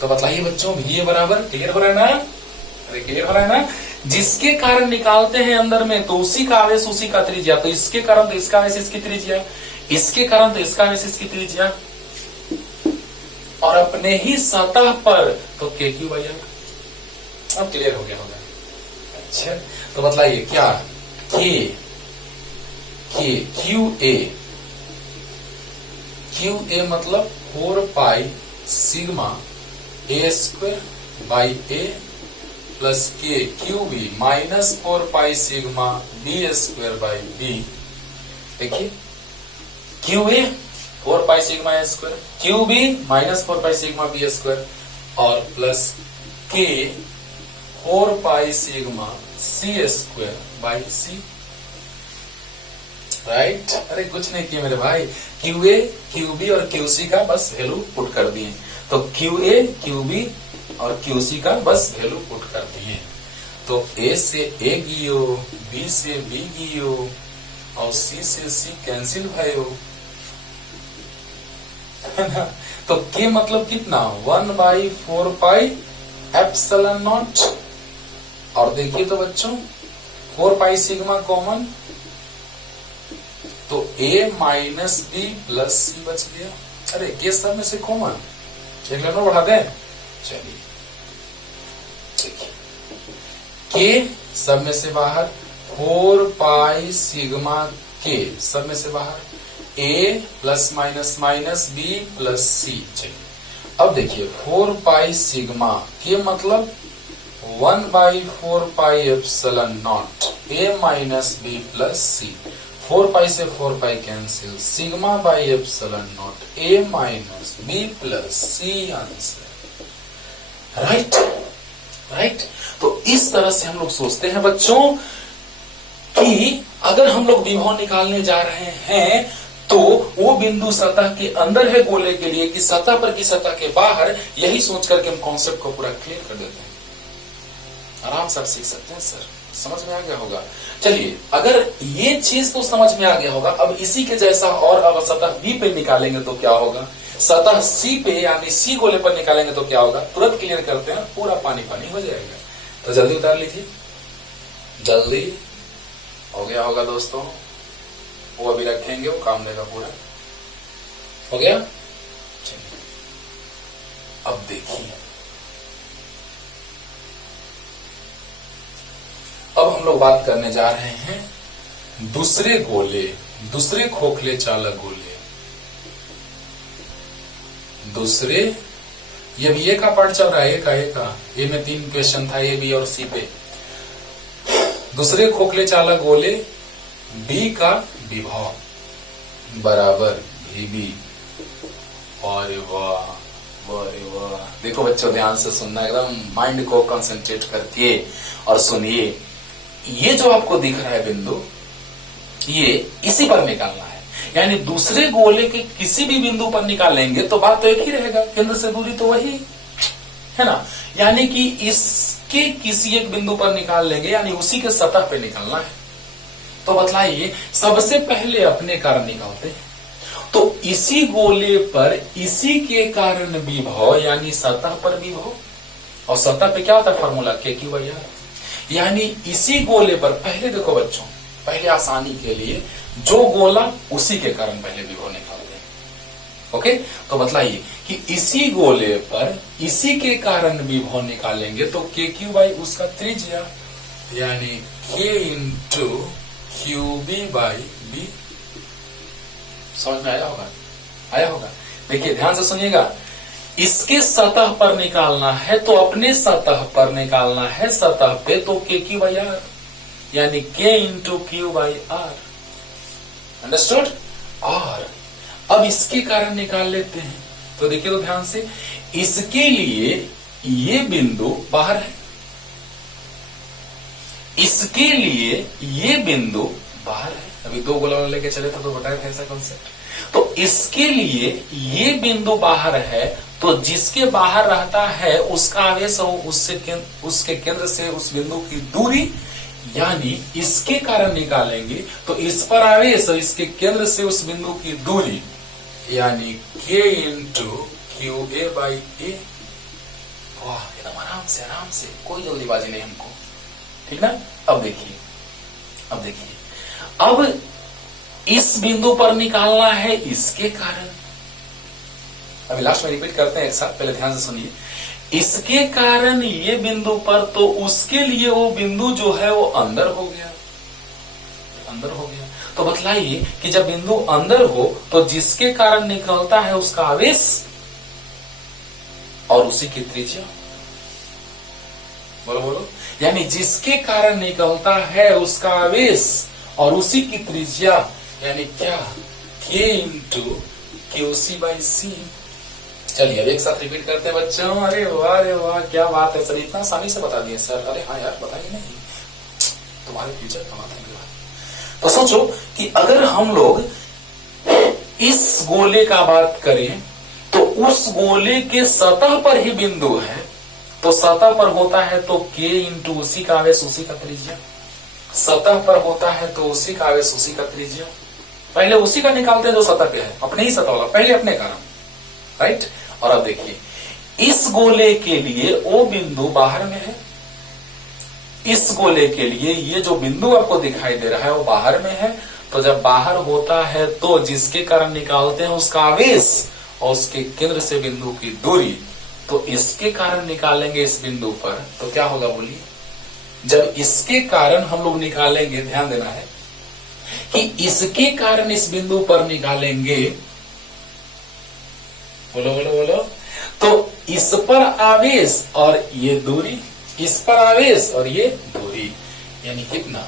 तो बतलाइए बच्चों, ये बराबर क्लियर हो रहा है ना? अरे क्लियर हो रहा है ना? जिसके कारण निकालते हैं अंदर में तो उसी का आवेश उसी का त्रिज्या, तो इसके कारण तो इसका आवेश इसकी त्रिज्या, इसके कारण तो इसका आवेश इसकी त्रिज्या, और अपने ही सतह पर तो KQ/R। अब क्लियर हो गया होगा। अच्छा, तो बतलाइए क्या QA मतलब 4 sigma A² plus QB minus 4 sigma B²/B। देखिए QA 4 sigma A², QB minus 4 sigma B² और plus K 4 sigma C²/C। Right. अरे कुछ नहीं किया मेरे भाई, QA QB और QC का बस वैल्यू पुट कर दिए, तो QA QB और QC का बस वैल्यू पुट कर दिए। तो A से A गियो, B से B गियो और C से C कैंसिल भयो, तो K मतलब कितना 1/4 एप्सिलॉन नॉट। और देखिए तो बच्चों 4 सिग्मा कॉमन, तो A minus B plus C बच गया। अरे के सब में से कॉमन, एक नंबर बढ़ा दें, चलिए देखिए K सब में से बाहर, 4 सिग्मा K सब में से बाहर, A plus minus minus B plus C। चलिए अब देखिए 4 सिग्मा K मतलब 1/4 epsilon not A minus B plus C। 4 से 4 cancel, sigma by epsilon not A minus B plus C answer. Right right. तो इस तरह से हम लोग सोचते हैं बच्चों कि अगर हम लोग विभव निकालने जा रहे हैं तो वो बिंदु सतह के अंदर है गोले के लिए कि सतह पर की सतह के बाहर, यही सोच करके हम कॉन्सेप्ट को पूरा क्लियर कर देते हैं। आराम से आप सीख सकते हैं सर, समझ में आ गया होगा। चलिए, अगर ये चीज तो समझ में आ गया होगा, अब इसी के जैसा और अब सतह बी पे निकालेंगे तो क्या होगा, सतह सी पे यानी सी गोले पर निकालेंगे तो क्या होगा, तुरंत क्लियर करते हैं, पूरा पानी पानी हो जाएगा। तो जल्दी उतार लीजिए, जल्दी हो गया होगा दोस्तों, वो अभी रखेंगे, वो काम देगा पूरा। हो गया? चलिए अब देखिए, अब हम लोग बात करने जा रहे हैं दूसरे गोले, दूसरे खोखले चालक गोले, दूसरे, ये भी ए का पार्ट चल रहा है, ए का ए में 3 क्वेश्चन था, ए बी और सी पे। दूसरे खोखले चालक गोले बी का विभव बराबर वीबी। अरे वाह, अरे वाह, देखो बच्चों ध्यान से सुनना, एकदम माइंड को कंसंट्रेट करके और सुनिए। ये जो आपको दिख रहा है बिंदु, ये इसी पर निकालना है, यानी दूसरे गोले के किसी भी बिंदु पर निकालेंगे तो बात तो एक ही रहेगा, केंद्र से दूरी तो वही है ना, यानी कि इसके किसी एक बिंदु पर निकाल लेंगे, यानी उसी के सतह पे निकालना है। तो बतलाइए, सबसे पहले अपने कारण निकालते हैं, तो इसी गोले पर इसी के कारण विभव यानी सतह पर विभव, और सतह पे क्या होता है फॉर्मूला के क्यू बाई आर, यानी इसी गोले पर, पहले देखो बच्चों, पहले आसानी के लिए जो गोला उसी के कारण पहले विभव निकालते हैं। ओके, तो बतलाइए कि इसी गोले पर इसी के कारण विभव निकालेंगे तो के क्यू बाई उसका त्रिज्या, यानी K into Q B by B. समझ में आया होगा, आया होगा। देखिए ध्यान से सुनिएगा, इसके सतह पर निकालना है तो अपने सतह पर निकालना है, सतह पे तो के क्यू बाई आर, यानी K into Q by R. Understood? और अब इसके कारण निकाल लेते हैं, तो देखिए तो ध्यान से, इसके लिए ये बिंदु बाहर है, इसके लिए ये बिंदु बाहर है, अभी 2 गोला लेके चले थे तो बताया था ऐसा कॉन्सेप्ट। तो इसके लिए ये बिंदु बाहर है, तो जिसके बाहर रहता है उसका आवेश उसके केंद्र से उस बिंदु की दूरी, यानी इसके कारण निकालेंगे तो इस पर आवेश और इसके केंद्र से उस बिंदु की दूरी, यानी K into Q A by ए। वाह, एकदम आराम से, कोई जल्दीबाजी नहीं हमको, ठीक ना। अब देखिए, अब इस बिंदु पर निकालना है इसके कारण, अभी लास्ट में रिपीट करते हैं एक साथ, पहले ध्यान से सुनिए। इसके कारण ये बिंदु पर, तो उसके लिए वो बिंदु जो है वो अंदर हो गया, तो बतलाइए कि जब बिंदु अंदर हो तो जिसके कारण निकलता है उसका आवेश और उसी की त्रिज्या, बोलो, यानी जिसके कारण निकलता है उसका आवेश और उसी की त्रिज्या, यानी क्या, के into Q C by C. चलिए अब एक साथ रिपीट करते हैं बच्चों। अरे वाह, क्या बात है सर, इतना आसानी से बता दिए सर। अरे हाँ यार, बताइए नहीं, तुम्हारे फ्यूचर कमाते हैं। तो सोचो कि अगर हम लोग इस गोले का बात करें तो उस गोले के सतह पर ही बिंदु है, तो सतह पर होता है तो के इंटू उसी का आवेश उसी का त्रिज्या, सतह पर होता है तो उसी का आवेश उसी का त्रिज्या। पहले उसी का निकालते हैं जो सतह पे है, अपने ही सतह वाला, पहले अपने कारण, राइट। और अब देखिए, इस गोले के लिए वो बिंदु बाहर में है, इस गोले के लिए ये जो बिंदु आपको दिखाई दे रहा है वो बाहर में है, तो जब बाहर होता है तो जिसके कारण निकालते हैं उसका आवेश और उसके केंद्र से बिंदु की दूरी, तो इसके कारण निकालेंगे इस बिंदु पर, तो क्या होगा बोलिए। जब इसके कारण हम लोग निकालेंगे, ध्यान देना है कि इसके कारण इस बिंदु पर निकालेंगे, बोलो, तो इस पर आवेश और ये दूरी, इस पर आवेश और ये दूरी, यानी कितना,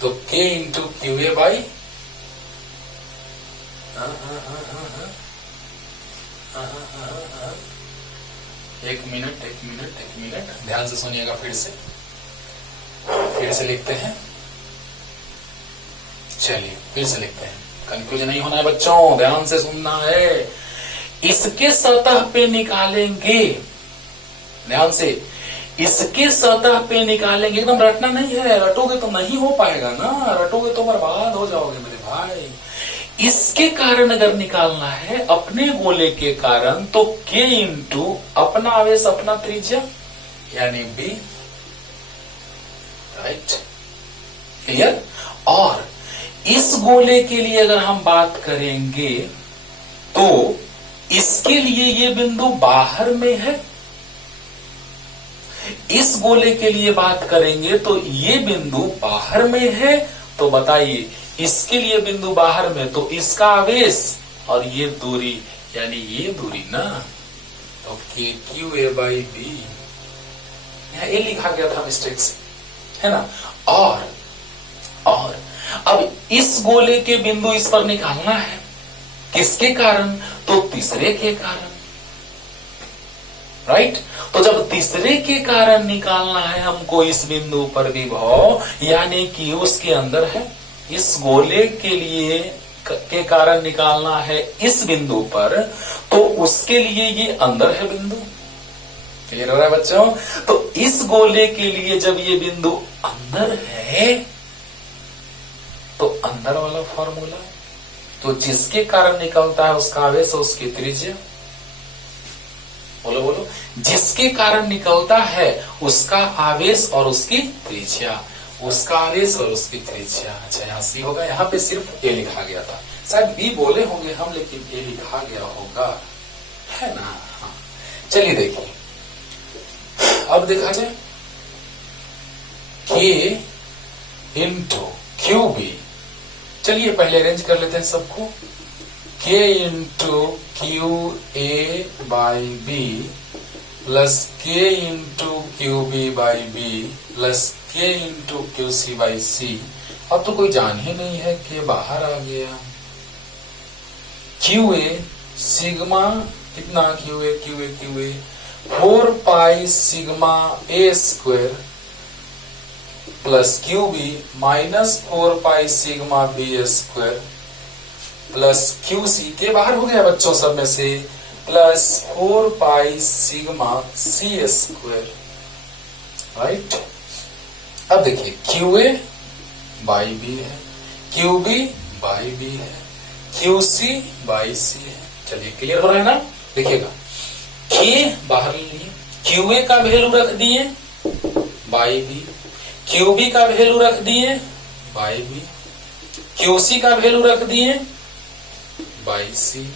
तो k into Q A by, एक मिनट ध्यान से सुनिएगा, फिर से लिखते हैं। चलिए फिर से लिखते हैं, कंफ्यूजन नहीं होना है बच्चों, ध्यान से सुनना है। इसके सतह पे निकालेंगे, ध्यान से, इसके सतह पे निकालेंगे, एकदम रटना नहीं है, रटोगे तो नहीं हो पाएगा ना, रटोगे तो बर्बाद हो जाओगे मेरे भाई। इसके कारण अगर निकालना है अपने गोले के कारण, तो k इंटू अपना आवेश अपना त्रिज्या यानी b, राइट, क्लियर। और इस गोले के लिए अगर हम बात करेंगे तो इसके लिए ये बिंदु बाहर में है, इस गोले के लिए बात करेंगे तो ये बिंदु बाहर में है। तो बताइए इसके लिए बिंदु बाहर में, तो इसका आवेश और ये दूरी यानी ये दूरी ना, तो के क्यू ए बाई बी, यहां ए लिखा गया था मिस्टेक से, है ना। और अब इस गोले के बिंदु इस पर निकालना है, किसके कारण, तो तीसरे के कारण, राइट। तो जब तीसरे के कारण निकालना है हमको इस बिंदु पर विभव, यानी कि उसके अंदर है, इस गोले के लिए के कारण निकालना है इस बिंदु पर, तो उसके लिए ये अंदर है बिंदु, क्लियर हो रहा है बच्चों। तो इस गोले के लिए जब ये बिंदु अंदर है तो अंदर वाला फॉर्मूला, तो जिसके कारण निकलता है उसका आवेश और उसकी त्रिज्या, बोलो बोलो, जिसके कारण निकलता है उसका आवेश और उसकी त्रिज्या, उसका आवेश और उसकी त्रिज्या। अच्छा यहां सी होगा, यहाँ पे सिर्फ ए लिखा गया था, शायद बी बोले होंगे हम, लेकिन ए लिखा गया होगा, है ना। हाँ चलिए देखिए, अब देखा जाए के इंटू क्यू बी, चलिए पहले अरेंज कर लेते हैं सबको, K into Q A by B plus K into Q B by B plus K into Q C by C. अब तो कोई जान ही नहीं है, के बाहर आ गया, क्यू ए सिग्मा कितना, Q A 4 pi sigma A square plus Q B minus 4 pi sigma B square plus Q C, के बाहर हो गया बच्चों सब में से, plus 4 pi sigma C square, right. अब देखिए क्यू ए बाई बी है, क्यू बी बाई बी है, क्यू सी बाई सी है। चलिए क्लियर हो रहा है ना। देखिएगा के बाहर लिए, क्यू ए का वैल्यू रख दिए बाई बी, क्यू बी का वैल्यू रख दिए बाई बी, क्यू सी का वैल्यू रख दिए बाई सी।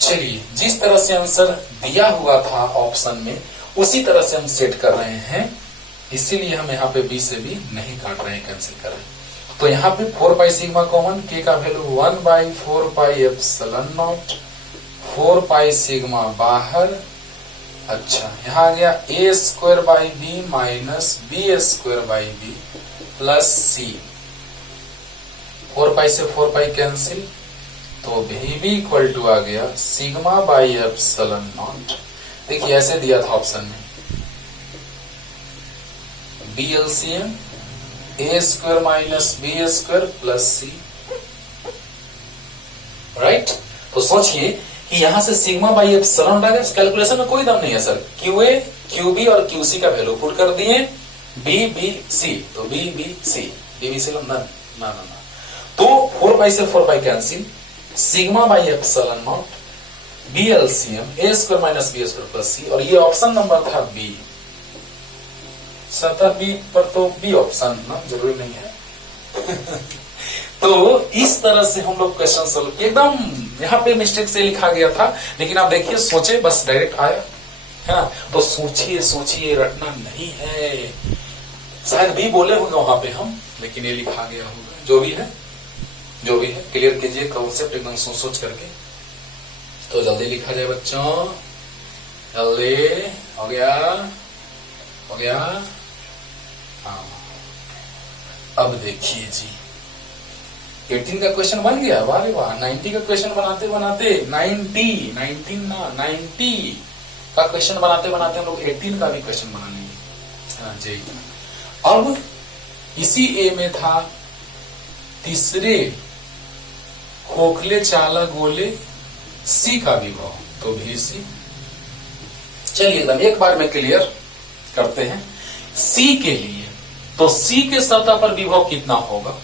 चलिए जिस तरह से आंसर दिया हुआ था ऑप्शन में उसी तरह से हम सेट कर रहे हैं, इसीलिए हम यहाँ पे बी से भी नहीं काट रहे हैं, कैंसिल कर रहे हैं। तो यहाँ पे 4 पाई सिग्मा कॉमन, के का value 1 by 4 pi epsilon naught, 4 pi sigma बाहर। अच्छा यहाँ आ गया A square by B minus B square by B plus C, 4 pi से 4 पाई कैंसिल, तो भी इक्वल टू आ गया सिग्मा बाई एप्सिलॉन नॉट। देखिए ऐसे दिया था ऑप्शन में, B LCM A square minus B square plus C, right. तो सोचिए कि यहां से सिग्मा बाई एप्सिलॉन आ गया, कैलकुलेशन में कोई दम नहीं है sir, Q A Q B और क्यू सी का वैल्यू पुट कर दिए, बी बी सी, तो B B C, B B C ना, तो 4 पाई से 4 pi cancel, sigma by epsilon naught, B LCM A square minus B square plus C, और ये ऑप्शन नंबर था बी। सतह बी पर तो बी ऑप्शन ना जरूरी नहीं है। तो इस तरह से हम लोग क्वेश्चन सोल्व किए, एकदम यहाँ पे मिस्टेक से लिखा गया था, लेकिन आप देखिए सोचे बस डायरेक्ट आया है ना। तो सोचिए सोचिए, रटना नहीं है, शायद भी बोले होंगे वहां पे हम, लेकिन ये लिखा गया होगा। जो भी है क्लियर कीजिए कॉन्सेप्ट एकदम सोच सोच करके, तो जल्दी लिखा जाए बच्चों, जल्दी हो गया। हाँ अब देखिए जी 18 का क्वेश्चन बन गया, वाह वाह। 90 का क्वेश्चन बनाते 90 का क्वेश्चन बनाते हम लोग 18 का भी क्वेश्चन बना लेंगे जी। अब इसी ए में था तीसरे खोखले चाला गोले सी का विभव, तो भी सी। चलिए एकदम एक बार में क्लियर करते हैं C के लिए, तो C के सतह पर विभव कितना होगा।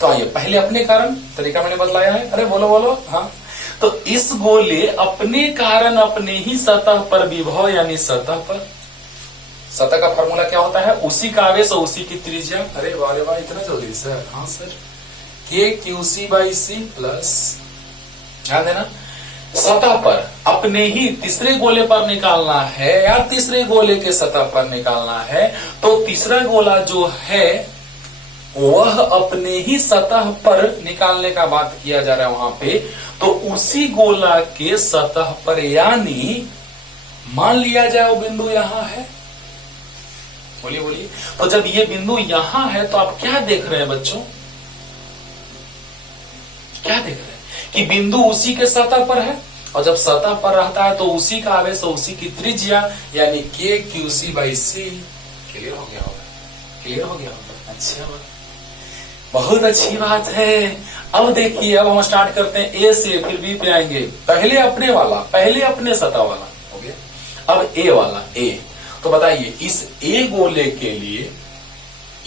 तो आइए पहले अपने कारण तरीका मैंने बतलाया है, अरे बोलो बोलो, हाँ। तो इस गोले अपने कारण अपने ही सतह पर विभव यानी सतह पर, सतह का फॉर्मूला क्या होता है, उसी का आवेश और उसी की त्रिज्या। अरे वाह वाह, इतना जल्दी सर, हाँ sir, K Q C by C plus, ध्यान देना, सतह पर अपने ही तीसरे गोले पर निकालना है या तीसरे गोले के सतह पर निकालना है, तो तीसरा गोला जो है वह अपने ही सतह पर निकालने का बात किया जा रहा है वहां पे, तो उसी गोला के सतह पर, यानी मान लिया जाए वो बिंदु यहां है, बोलिए बोलिए। तो जब ये बिंदु यहां है तो आप क्या देख रहे हैं बच्चों, क्या देख रहे हैं कि बिंदु उसी के सतह पर है, और जब सतह पर रहता है तो उसी का आवेश और उसी की त्रिज्या यानी K Q C by C. Clear हो गया होगा, क्लियर हो गया होगा, अच्छा बहुत अच्छी बात है। अब देखिए, अब हम स्टार्ट करते हैं ए से, फिर बी पे आएंगे। पहले अपने वाला, पहले अपने सतह वाला हो गया, अब ए वाला, ए। तो बताइए इस ए गोले के लिए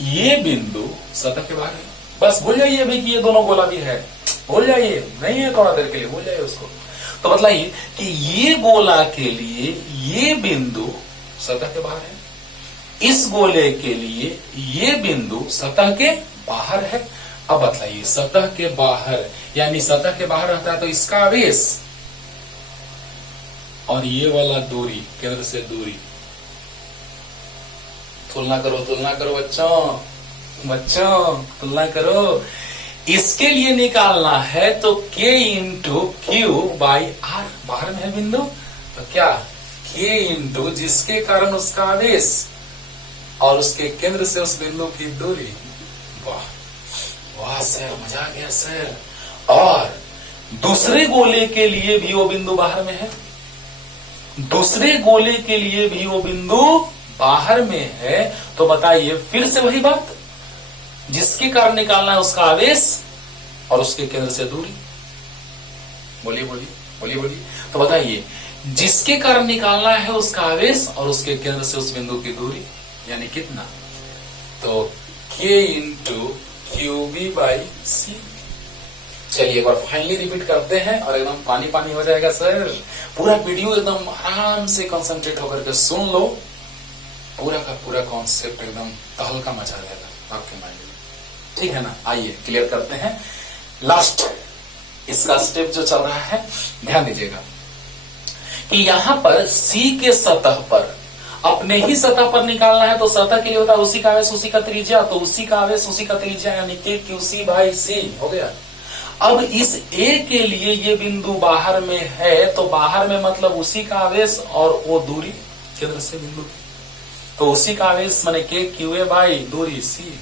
ये बिंदु सतह के बाहर है, बस भूल जाइए अभी कि ये दोनों गोला भी है, भूल जाइए, नहीं है थोड़ा देर के लिए, भूल जाइए उसको। तो बतलाइए कि ये गोला के लिए ये बिंदु सतह के बाहर है, इस गोले के लिए ये बिंदु सतह के बाहर है। अब बतलाइए सतह के बाहर यानी सतह के बाहर रहता है तो इसका आवेश और ये वाला दूरी, केंद्र से दूरी, तुलना करो बच्चों, तुलना करो। इसके लिए निकालना है तो K into Q by R, बाहर में है बिंदु, तो क्या K इंटू जिसके कारण उसका आवेश और उसके केंद्र से उस बिंदु की दूरी। वाह वाह सर, मजा आ गया सर। और दूसरे गोले के लिए भी वो बिंदु बाहर में है, दूसरे गोले के लिए भी वो बिंदु बाहर में है। तो बताइए फिर से वही बात, जिसके कारण निकालना है उसका आवेश और उसके केंद्र से दूरी। बोलिए बोलिए बोलिए बोलिए। तो बताइए जिसके कारण निकालना है उसका आवेश और उसके केंद्र से उस बिंदु की दूरी, यानी कितना, तो K into Q B by C. चलिए एक बार फाइनली रिपीट करते हैं और एकदम पानी पानी हो जाएगा सर। पूरा वीडियो एकदम आराम से कंसंट्रेट होकर के सुन लो, पूरा का पूरा कॉन्सेप्ट एकदम तहलका मचा जाएगा आपके माइंड में, ठीक है ना। आइए क्लियर करते हैं लास्ट इसका स्टेप जो चल रहा है, ध्यान दीजिएगा कि यहां पर सी के सतह पर अपने ही सतह पर निकालना है, तो सतह के लिए होता है उसी का आवेश उसी का त्रिज्या, तो उसी का आवेश उसी का त्रिज्या यानी के क्यू सी बाई सी हो गया। अब इस ए के लिए ये बिंदु बाहर में है, तो बाहर में मतलब उसी का आवेश और वो दूरी केंद्र से बिंदु, तो उसी का आवेश माने के क्यू ए बाई दूरी सी।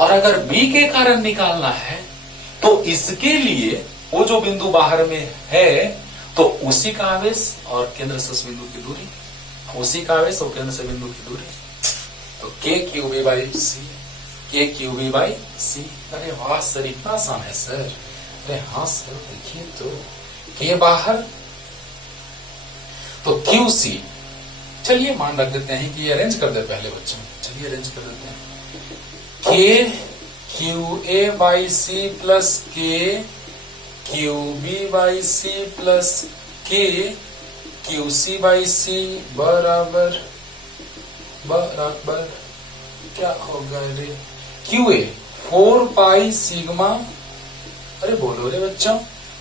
और अगर बी के कारण निकालना है तो इसके लिए वो जो बिंदु बाहर में है तो उसी का आवेश और केंद्र से उस बिंदु की दूरी, उसी का आवेश और केंद्र से बिंदु की दूरी, तो के क्यू बी बाई सी, के क्यू बी बाई सी। अरे वाह सर, इतना आसान है सर। अरे हाँ सर, देखिए तो के बाहर तो क्यू सी। चलिए मान रख देते हैं कि अरेंज कर दे पहले बच्चों, चलिए अरेंज कर देते हैं। K Q A by C plus K Q B by C plus K Q C by C बराबर बराबर क्या होगा रे, क्यू ए 4 पाई सिग्मा, अरे बोलो रे बच्चों,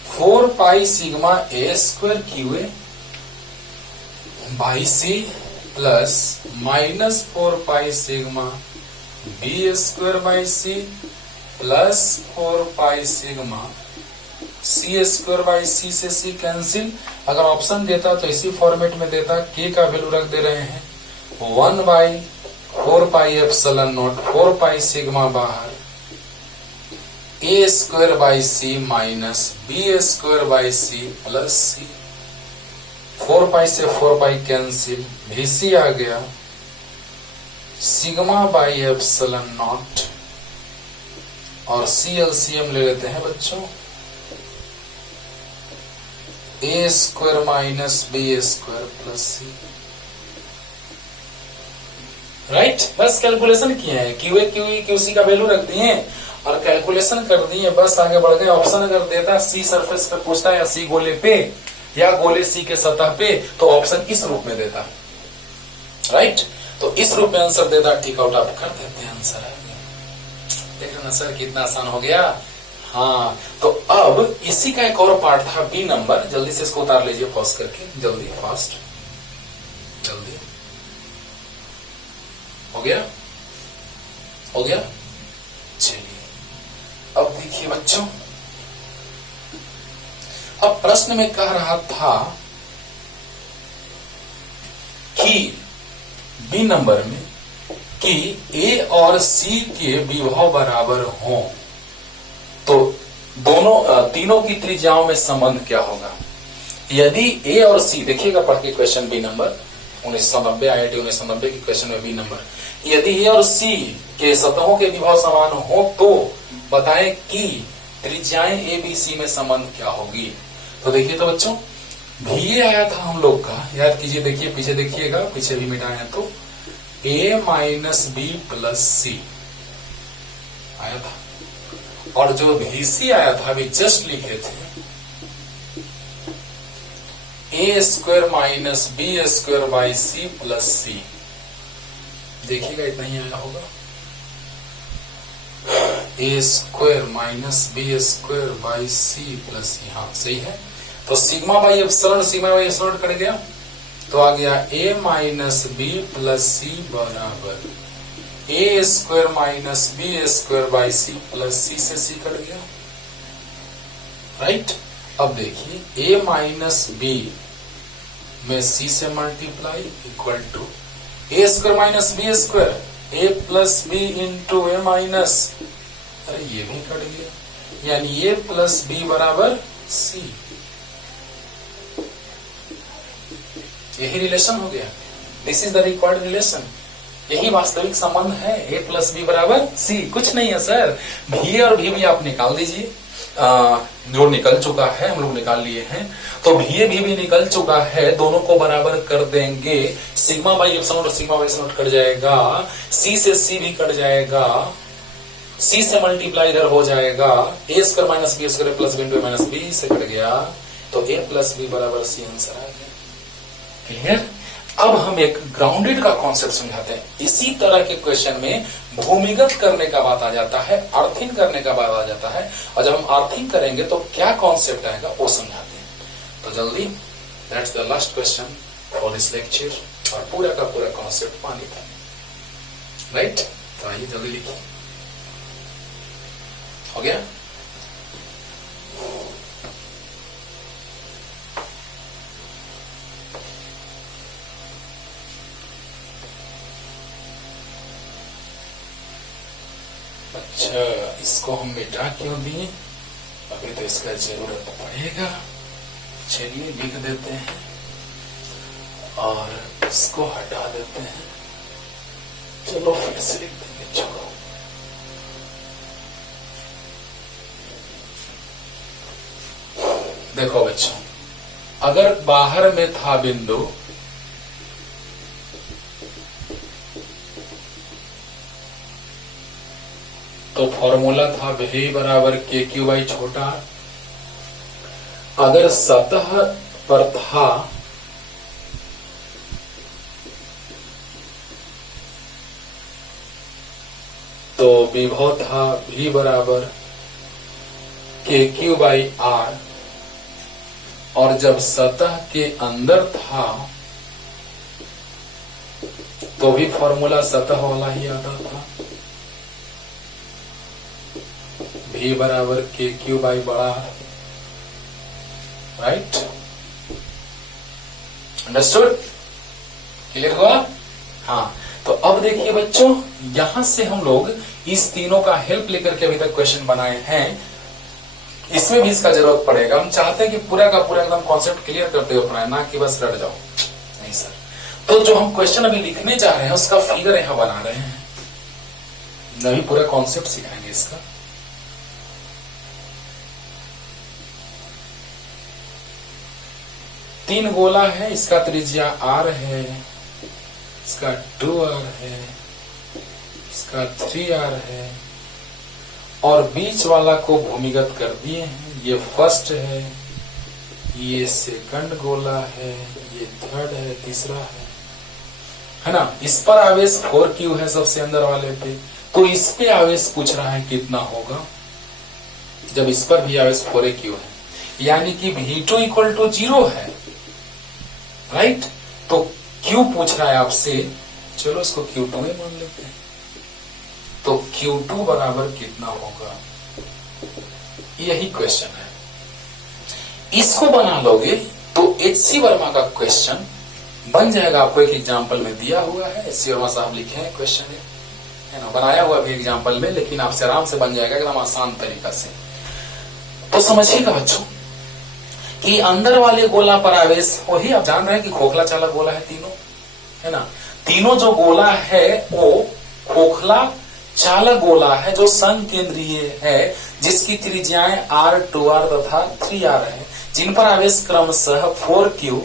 4 pi sigma A square Q A by C plus minus 4 pi sigma B square by C plus 4 pi sigma C square by C से सी कैंसिल। अगर ऑप्शन देता तो इसी फॉर्मेट में देता, के का वैल्यू रख दे रहे हैं 1 by 4 pi epsilon naught 4 pi sigma बाहर A square by C minus B square by C plus C. 4 pi से 4 पाई कैंसिल, VC आ गया, सिग्मा बाई एप्सिलॉन नॉट और सी एलसीएम ले लेते हैं बच्चों, A square minus B square plus C. Right, बस calculation किए हैं, क्यूए क्यूई क्यूसी का वैल्यू रख दिए और कैलकुलेशन कर दिए, बस आगे बढ़ गए। ऑप्शन अगर देता है सी सरफेस पे पूछता है या सी गोले पे या गोले सी के सतह पे, तो ऑप्शन इस रूप में देता, राइट, तो इस रूप में आंसर देता, टिक आउट आप कर देते हैं, आंसर आ गया। देख रहे ना सर कितना आसान हो गया। हाँ, तो अब इसी का एक और पार्ट था बी नंबर, जल्दी से इसको उतार लीजिए पॉज करके, जल्दी फास्ट, जल्दी हो गया, हो गया। चलिए अब देखिए बच्चों, अब प्रश्न में कह रहा था कि बी नंबर में कि ए और सी के विभव बराबर हों तो दोनों तीनों की त्रिज्याओं में संबंध क्या होगा। यदि ए और सी, देखिएगा पढ़ के क्वेश्चन बी नंबर 1990 IIT 1990 के क्वेश्चन में बी नंबर, यदि ए और सी के सतहों के विभव समान हो तो बताएं कि त्रिज्याएं ए बी सी में संबंध क्या होगी। तो देखिए तो बच्चों, भी आया था हम लोग का, याद कीजिए, देखिए पीछे देखिएगा, पीछे भी मिटाया तो a माइनस बी प्लस सी आया था, और जो भी सी आया था अभी जस्ट लिखे थे A square minus B square by C plus C, देखिएगा इतना ही आया होगा, A square minus B square by C plus C, हाँ सही है। तो sigma by epsilon, sigma by epsilon cut गया तो आ गया A minus B plus C बराबर A square minus B square by C plus C, से सी कट गया, राइट। अब देखिए ए माइनस बी में सी से multiply equal to A square minus B square, A plus B into A minus, अरे ये भी कट गया, यानी ए प्लस बी बराबर सी, यही रिलेशन हो गया, this is the required relation, यही वास्तविक संबंध है, ए प्लस बी बराबर सी, कुछ नहीं है सर। भी और भी आप निकाल दीजिए, जो निकल चुका है हम लोग निकाल लिए हैं, तो भी निकल चुका है, दोनों को बराबर कर देंगे, सिग्मा बाई एप्सिलॉन और सिग्मा बाई एप्सिलॉन कट जाएगा, सी से सी भी कट जाएगा, सी से मल्टीप्लाई इधर हो जाएगा, A square minus B square plus B into minus B से कट गया, तो ए प्लस बी बराबर सी आंसर आ गया। क्लियर। अब हम एक ग्राउंडेड का कॉन्सेप्ट समझाते हैं। इसी तरह के क्वेश्चन में भूमिगत करने का बात आ जाता है, अर्थिंग करने का बात आ जाता है, और जब हम अर्थिंग करेंगे तो क्या कॉन्सेप्ट आएगा वो समझाते हैं। तो जल्दी, that's the last question for this lecture, और पूरा का पूरा कॉन्सेप्ट पानी था, राइट। तो आइए जल्दी लिखिए, हो गया। अच्छा, इसको हम मिटा क्यों दिए, अभी तो इसका जरूरत पड़ेगा, चलिए लिख देते हैं और इसको हटा देते हैं, चलो फिर से लिख देंगे, छोड़ो। देखो बच्चों, अगर बाहर में था बिंदु तो फॉर्मूला था भी बराबर के क्यू बाई छोटा, अगर सतह पर था तो विभव था भी बराबर के क्यू बाई आर, और जब सतह के अंदर था तो भी फॉर्मूला सतह वाला ही आता था, भी बराबर के क्यू बाई बड़ा, राइट। अंडरस्टूड, क्लियर हुआ। हाँ, तो अब देखिए बच्चों, यहां से हम लोग इस तीनों का हेल्प लेकर के अभी तक क्वेश्चन बनाए हैं, इसमें भी इसका जरूरत पड़ेगा। हम चाहते हैं कि पूरा का पूरा एकदम कॉन्सेप्ट क्लियर करते हुए पढ़ाए, ना कि बस रट जाओ, नहीं सर। तो जो हम क्वेश्चन अभी लिखने जा रहे हैं उसका फिगर यहां बना रहे हैं, अभी पूरा कॉन्सेप्ट सिखाएंगे इसका। तीन गोला है, इसका त्रिज्या r है, इसका 2r है, इसका 3R है और बीच वाला को भूमिगत कर दिए हैं। ये फर्स्ट है, ये सेकंड गोला है, ये थर्ड है, तीसरा है ना। इस पर आवेश 4Q है सबसे अंदर वाले पे, तो इस पे आवेश पूछ रहा है कितना होगा जब इस पर भी आवेश 4Q है, यानी कि V2 इक्वल टू 0 है, राइट। तो Q पूछ रहा है आपसे, चलो इसको Q2 ही मान लेते हैं। तो Q2 बराबर कितना होगा, यही क्वेश्चन है। इसको बना लोगे तो HC वर्मा का क्वेश्चन बन जाएगा। आपको एक एग्जांपल में दिया हुआ है, HC वर्मा साहब लिखे हैं क्वेश्चन है ना, बनाया हुआ भी एग्जांपल में, लेकिन आपसे आराम से बन जाएगा एकदम आसान तरीका से। तो समझिएगा बच्चों कि अंदर वाले गोला पर आवेश, वही आप जान रहे हैं कि खोखला चालक गोला है तीनों, है ना। तीनों जो गोला है वो खोखला चालक गोला है जो संकेंद्रीय है, जिसकी त्रिज्याएं R, 2R तथा 3R है, जिन पर आवेश क्रमशः 4Q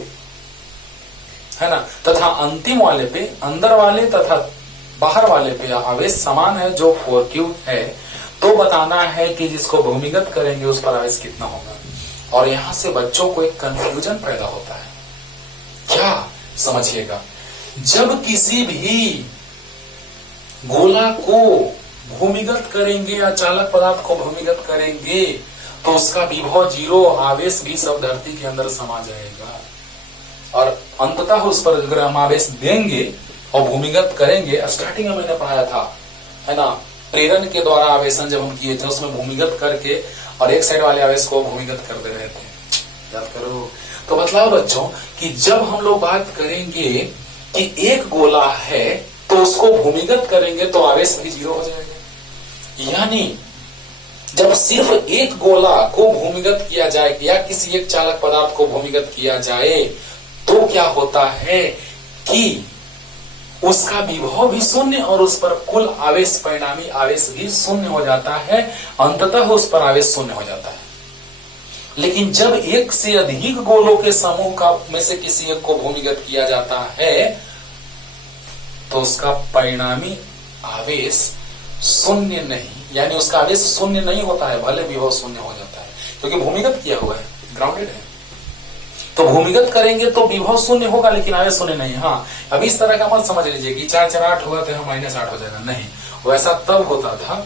है ना, तथा अंतिम वाले पे, अंदर वाले तथा बाहर वाले पे आवेश समान है जो 4Q है। तो बताना है कि जिसको भूमिगत करेंगे उस पर आवेश कितना होगा। और यहां से बच्चों को एक कंफ्यूजन पैदा होता है। क्या समझिएगा, जब किसी भी गोला को भूमिगत करेंगे या चालक पदार्थ को भूमिगत करेंगे तो उसका विभव 0, आवेश भी सब धरती के अंदर समा जाएगा। और अंततः उस पर अगर हम आवेश देंगे और भूमिगत करेंगे, स्टार्टिंग में मैंने पढ़ाया था, है ना, प्रेरण के द्वारा आवेशन जब हम किए थे उसमें भूमिगत करके और एक साइड वाले आवेश को भूमिगत कर दे रहे थे, याद करो। तो बतलाओ बच्चों कि जब हम लोग बात करेंगे कि एक गोला है तो उसको भूमिगत करेंगे तो आवेश भी 0 हो जाएगा। यानी जब सिर्फ एक गोला को भूमिगत किया जाए या किसी एक चालक पदार्थ को भूमिगत किया जाए तो क्या होता है कि उसका विभव भी शून्य और उस पर कुल आवेश, परिणामी आवेश भी शून्य हो जाता है, अंततः उस पर आवेश शून्य हो जाता है। लेकिन जब एक से अधिक गोलों के समूह का में से किसी एक को भूमिगत किया जाता है तो उसका परिणामी आवेश शून्य नहीं, यानी उसका आवेश शून्य नहीं होता है, भले विभव शून्य हो जाता है, क्योंकि भूमिगत किया हुआ है, ग्राउंडेड है। तो भूमिगत करेंगे तो विभव शून्य होगा लेकिन आवेश शून्य नहीं। हाँ, अभी इस तरह का मत समझ लीजिए कि 4 4 8 होगा तो यहाँ -8 हो जाएगा, नहीं। वैसा तब होता था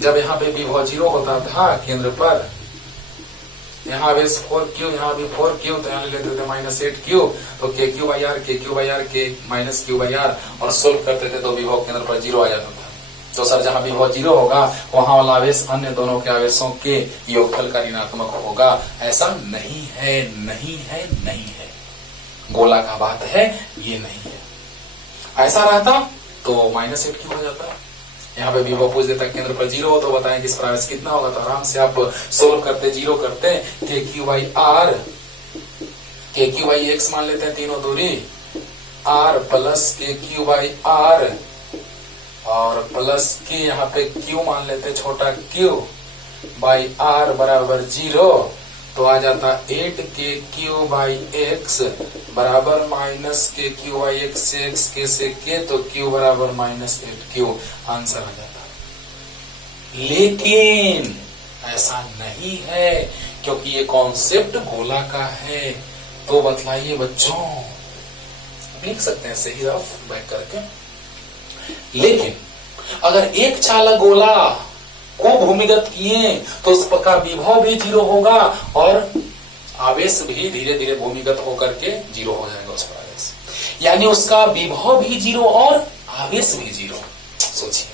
जब यहाँ पे विभव 0 होता था केंद्र पर, यहाँ आवेश 4Q, यहाँ भी 4Q, तो यहाँ लेते थे -8Q, तो KQ/R, KQ/R, K -Q/R, और सोल्व करते थे तो विभव केंद्र पर 0 आ जाता था। तो सर जहां विभव 0 होगा वहां वाला आवेश अन्य दोनों के आवेशों के योगफल का ऋणात्मक होगा। ऐसा नहीं है, नहीं है, नहीं है, गोला का बात है, ये नहीं है। ऐसा रहता तो -8Q हो जाता। यहाँ पे विभव पूछ देता केंद्र पर 0 हो तो बताएं कि इस पर आवेश कितना होगा, तो आराम से आप सोल्व करते, 0 करते, KQ/R, KQ/X मान लेते हैं तीनों दूरी, R प्लस KQ/R और प्लस के यहाँ पे Q मान लेते छोटा Q बाई R बराबर 0, तो आ जाता 8KQ/X बराबर -KQ/X से X के से K, तो Q बराबर -8Q, आंसर आ जाता। लेकिन ऐसा नहीं है क्योंकि ये कॉन्सेप्ट गोला का है। तो बतलाइए बच्चों, लिख सकते हैं सही रफ बैक करके। लेकिन अगर एक चालक गोला को भूमिगत किए तो उसका विभव भी 0 होगा और आवेश भी धीरे धीरे भूमिगत होकर के 0 हो जाएगा उस पर आवेश, यानी उसका विभव भी 0 और आवेश भी 0। सोचिए,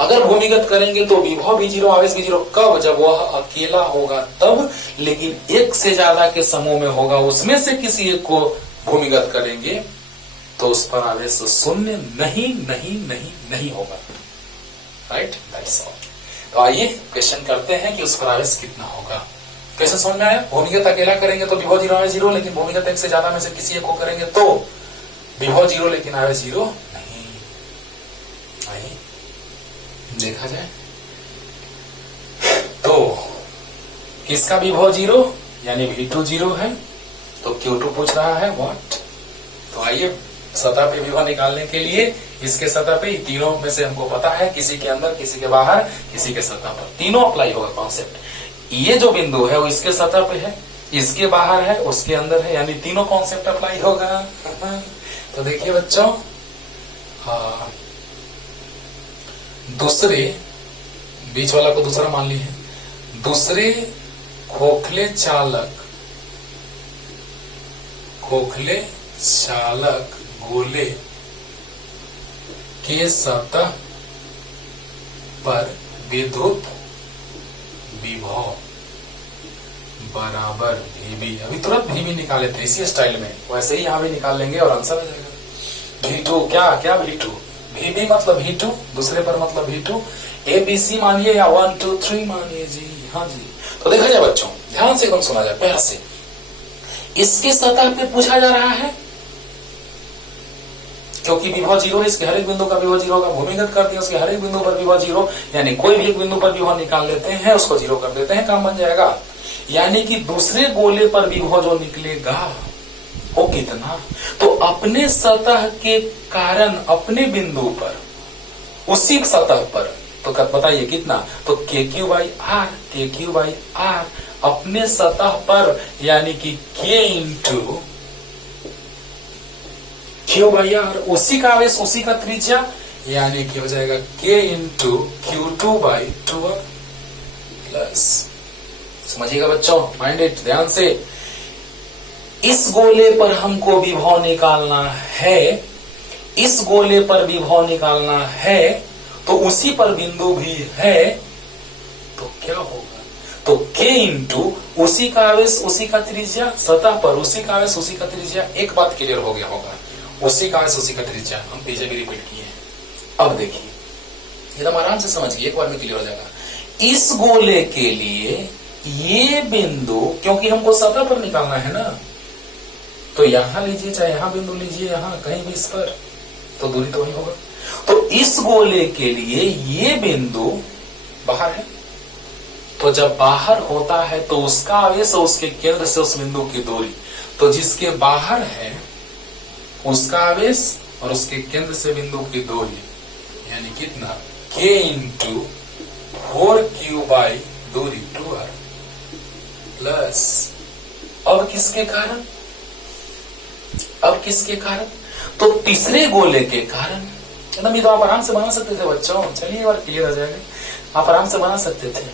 अगर भूमिगत करेंगे तो विभव भी 0, आवेश भी 0। कब? जब वह अकेला होगा तब। लेकिन एक से ज्यादा के समूह में होगा, उसमें से किसी एक को भूमिगत करेंगे तो उस पर आवेश शून्य नहीं नहीं नहीं नहीं होगा। Right, that's all. तो आइए क्वेश्चन करते हैं कि उस पर आवेश कितना होगा। क्वेश्चन समझ में आया? भूमिगत अकेला करेंगे तो विभव 0 आवेश 0, लेकिन भूमिगत एक से ज्यादा में से किसी एक को करेंगे तो विभव 0 लेकिन आवेश 0 नहीं। आइए देखा जाए तो किसका विभव 0 यानी V2 0 है, तो Q2 पूछ रहा है व्हाट। तो आइए सतह पे विभव निकालने के लिए इसके सतह पे तीनों में से हमको पता है, किसी के अंदर, किसी के बाहर, किसी के सतह पर, तीनों अप्लाई होगा कॉन्सेप्ट। ये जो बिंदु है वो इसके सतह पे है, इसके बाहर है, उसके अंदर है, यानी तीनों कॉन्सेप्ट अप्लाई होगा। तो देखिए बच्चों, दूसरे बीच वाला को दूसरा मान लिए, दूसरे खोखले चालक गोले के सतह पर विद्युत विभव बराबर VB। अभी तुरंत VB निकाले थे इसी स्टाइल में, वैसे ही यहां भी निकाल लेंगे और आंसर आ जाएगा। V2 क्या V2, VB मतलब V2, दूसरे पर मतलब V2, ABC मानिए या 1 2 3 मानिए जी। हाँ जी, तो देखा जाए बच्चों, ध्यान से एकदम सुना जाए प्यार से। इसके सतह पे पूछा जा रहा है क्योंकि विभव 0 है, इसके हर एक बिंदु का विभव 0 होगा, भूमिगत कर दिया, उसके हर एक बिंदु पर विभव 0, यानी कोई भी एक बिंदु पर विभव निकाल लेते हैं, उसको 0 कर देते हैं, काम बन जाएगा। यानी कि दूसरे गोले पर विभव जो निकलेगा वो कितना, तो अपने सतह के कारण अपने बिंदु पर, उसी सतह पर, तो बताइए कितना, तो KQ/R अपने सतह पर, यानी कि K इंटू Q/R, उसी का आवेश उसी का त्रिज्या, यानी कि हो जाएगा K इंटू Q2/2R प्लस। समझिएगा बच्चों, माइंड इट ध्यान से। इस गोले पर हमको विभव निकालना है, इस गोले पर विभव निकालना है, तो उसी पर बिंदु भी है, तो क्या होगा, तो K इंटू उसी का आवेश उसी का त्रिज्या, सतह पर उसी का आवेश उसी का त्रिज्या। एक बात क्लियर हो गया होगा, उसी का आवेश उसी का त्रिज्या, हम पीछे भी रिपीट किए। अब देखिए, एकदम आराम से समझिए, एक बार में क्लियर हो जाएगा। इस गोले के लिए ये बिंदु, क्योंकि हमको सतह पर निकालना है ना, तो यहां लीजिए चाहे यहां बिंदु लीजिए, यहां कहीं भी इस पर, तो दूरी तो वही होगा। तो इस गोले के लिए ये बिंदु बाहर है, तो जब बाहर होता है तो उसका आवेश और उसके केंद्र से उस बिंदु की दूरी, तो जिसके बाहर है उसका आवेश और उसके केंद्र से बिंदु की दूरी, यानी कितना, K इंटू 4Q बाई दूरी 2R प्लस। अब किसके कारण, तो तीसरे गोले के कारण। एकदम, ये तो आप आराम से बना सकते थे बच्चों, चलिए एक बार क्लियर हो जाएगा, आप आराम से बना सकते थे।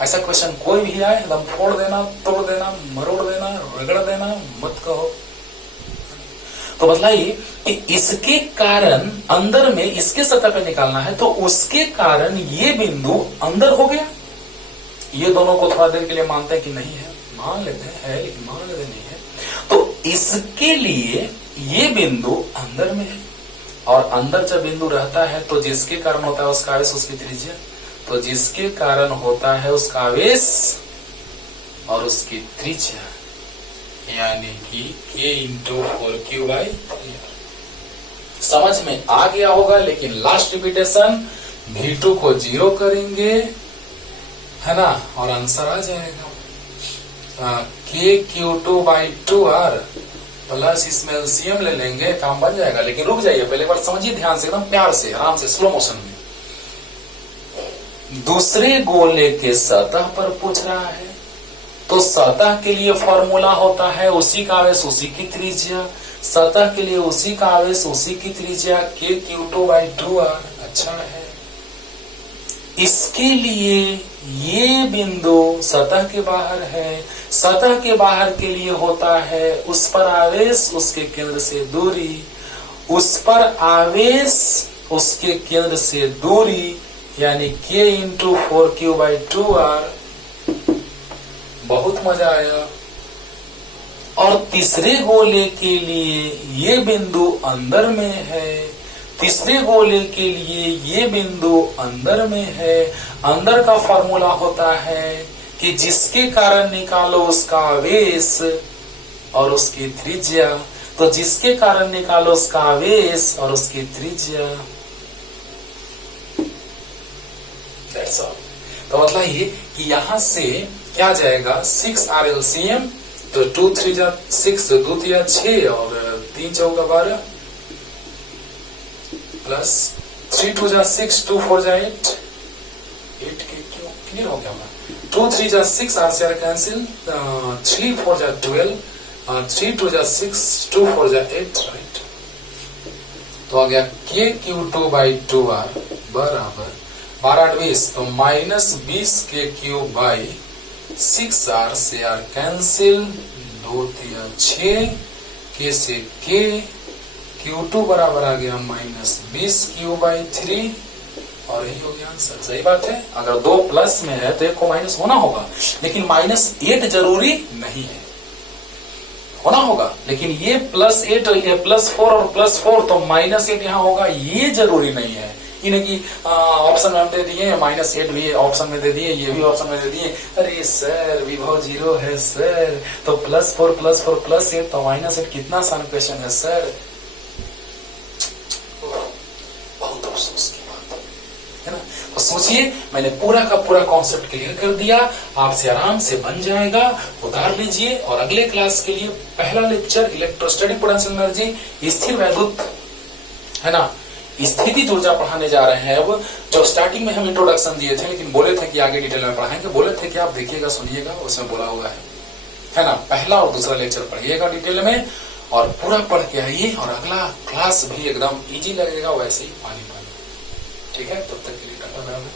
ऐसा क्वेश्चन कोई भी आए, एकदम फोड़ देना, तोड़ देना, मरोड़ देना, रगड़ देना मत कहो। तो बताइए कि इसके कारण अंदर में इसके सतह पे निकालना है, तो उसके कारण ये बिंदु अंदर हो गया। ये दोनों को थोड़ा देर के लिए मानते हैं कि नहीं है, मान लेते हैं, लेकिन मान लेते नहीं है। तो इसके लिए ये बिंदु अंदर में है, और अंदर जब बिंदु रहता है तो जिसके कारण होता है उसका आवेश उसकी त्रिज्या, तो जिसके कारण होता है उसका आवेश और उसकी त्रिज्या, यानी कि K इंटू 4Q/3R। समझ में आ गया होगा, लेकिन लास्ट रिपीटेशन, V2 को 0 करेंगे, है ना, और आंसर आ जाएगा KQ2/2R प्लस इसमें एलसीएम ले लेंगे, काम बन जाएगा। लेकिन रुक जाइए, पहले बार समझिए ध्यान से, एकदम प्यार से, आराम से, स्लो मोशन में। दूसरे गोले के सतह पर पूछ रहा है, तो सतह के लिए फॉर्मूला होता है उसी का आवेश उसी की त्रिज्या, सतह के लिए उसी का आवेश उसी की त्रिज्या, KQ2/2R। अच्छा है, इसके लिए ये बिंदु सतह के बाहर है, सतह के बाहर के लिए होता है उस पर आवेश उसके केंद्र से दूरी, उस पर आवेश उसके केंद्र से दूरी, यानी K इंटू 4Q/2R। बहुत मजा आया। और तीसरे गोले के लिए ये बिंदु अंदर में है, तीसरे गोले के लिए ये बिंदु अंदर में है। अंदर का फॉर्मूला होता है कि जिसके कारण निकालो उसका आवेश और उसकी त्रिज्या, तो जिसके कारण निकालो उसका आवेश और उसकी त्रिज्या। That's all। तो मतलब ये कि यहां से क्या जाएगा, 6R LCM, तो 2 3 6, 2 3 6 और 3 4 12, प्लस 3 2 जा 6, 2 4 जा 8, 8 के क्यों क्लियर हो गया हमारा। 2 3 जा 6, आर से आर कैंसिल, 3 4 जा 12, 3 2 जा 6, 2 4 जा 8, राइट। तो आ गया के क्यू 2 बाई 2 आर बराबर 12 20, तो माइनस 20 के क्यूब बाई 6 आर से आर कैंसिल, 2 3 6, के से के, Q2 बराबर आ गया माइनस 20 क्यू बाई 3, और यही हो गया आंसर। सही बात है, अगर 2 प्लस में है तो एक को माइनस होना होगा, लेकिन माइनस 8 जरूरी नहीं है, होना होगा। लेकिन ये प्लस 8, ये प्लस 4 और प्लस 4, तो माइनस 8 यहाँ होगा, ये जरूरी नहीं है। इन्हें की ऑप्शन में हम दे दिए माइनस 8 भी ऑप्शन में दे दिए, ये भी ऑप्शन में दे दिए। अरे सर विभव 0 है सर, तो प्लस 4 प्लस 4 प्लस 8, तो माइनस 8 कितना आसान क्वेश्चन है सर। बहुत अफसोस की बात है ना। तो सोचिए, मैंने पूरा का पूरा कॉन्सेप्ट क्लियर कर दिया, आपसे आराम से बन जाएगा, उतार लीजिए। और अगले क्लास के लिए पहला लेक्चर इलेक्ट्रोस्टैटिक पोटेंशियल एनर्जी, स्थिर वैद्युत है ना, स्थिति ऊर्जा पढ़ाने जा रहे हैं। अब जो स्टार्टिंग में हम इंट्रोडक्शन दिए थे, लेकिन बोले थे कि आगे डिटेल में पढ़ाएंगे, बोले थे कि आप देखिएगा सुनिएगा, उसमें बोला हुआ है ना। पहला और दूसरा लेक्चर पढ़िएगा डिटेल में, और पूरा पढ़ के आइए, और अगला क्लास भी एकदम इजी लगेगा, वैसे ही पानी पानी। ठीक है, तब तक के लिए टाटा बाय बाय।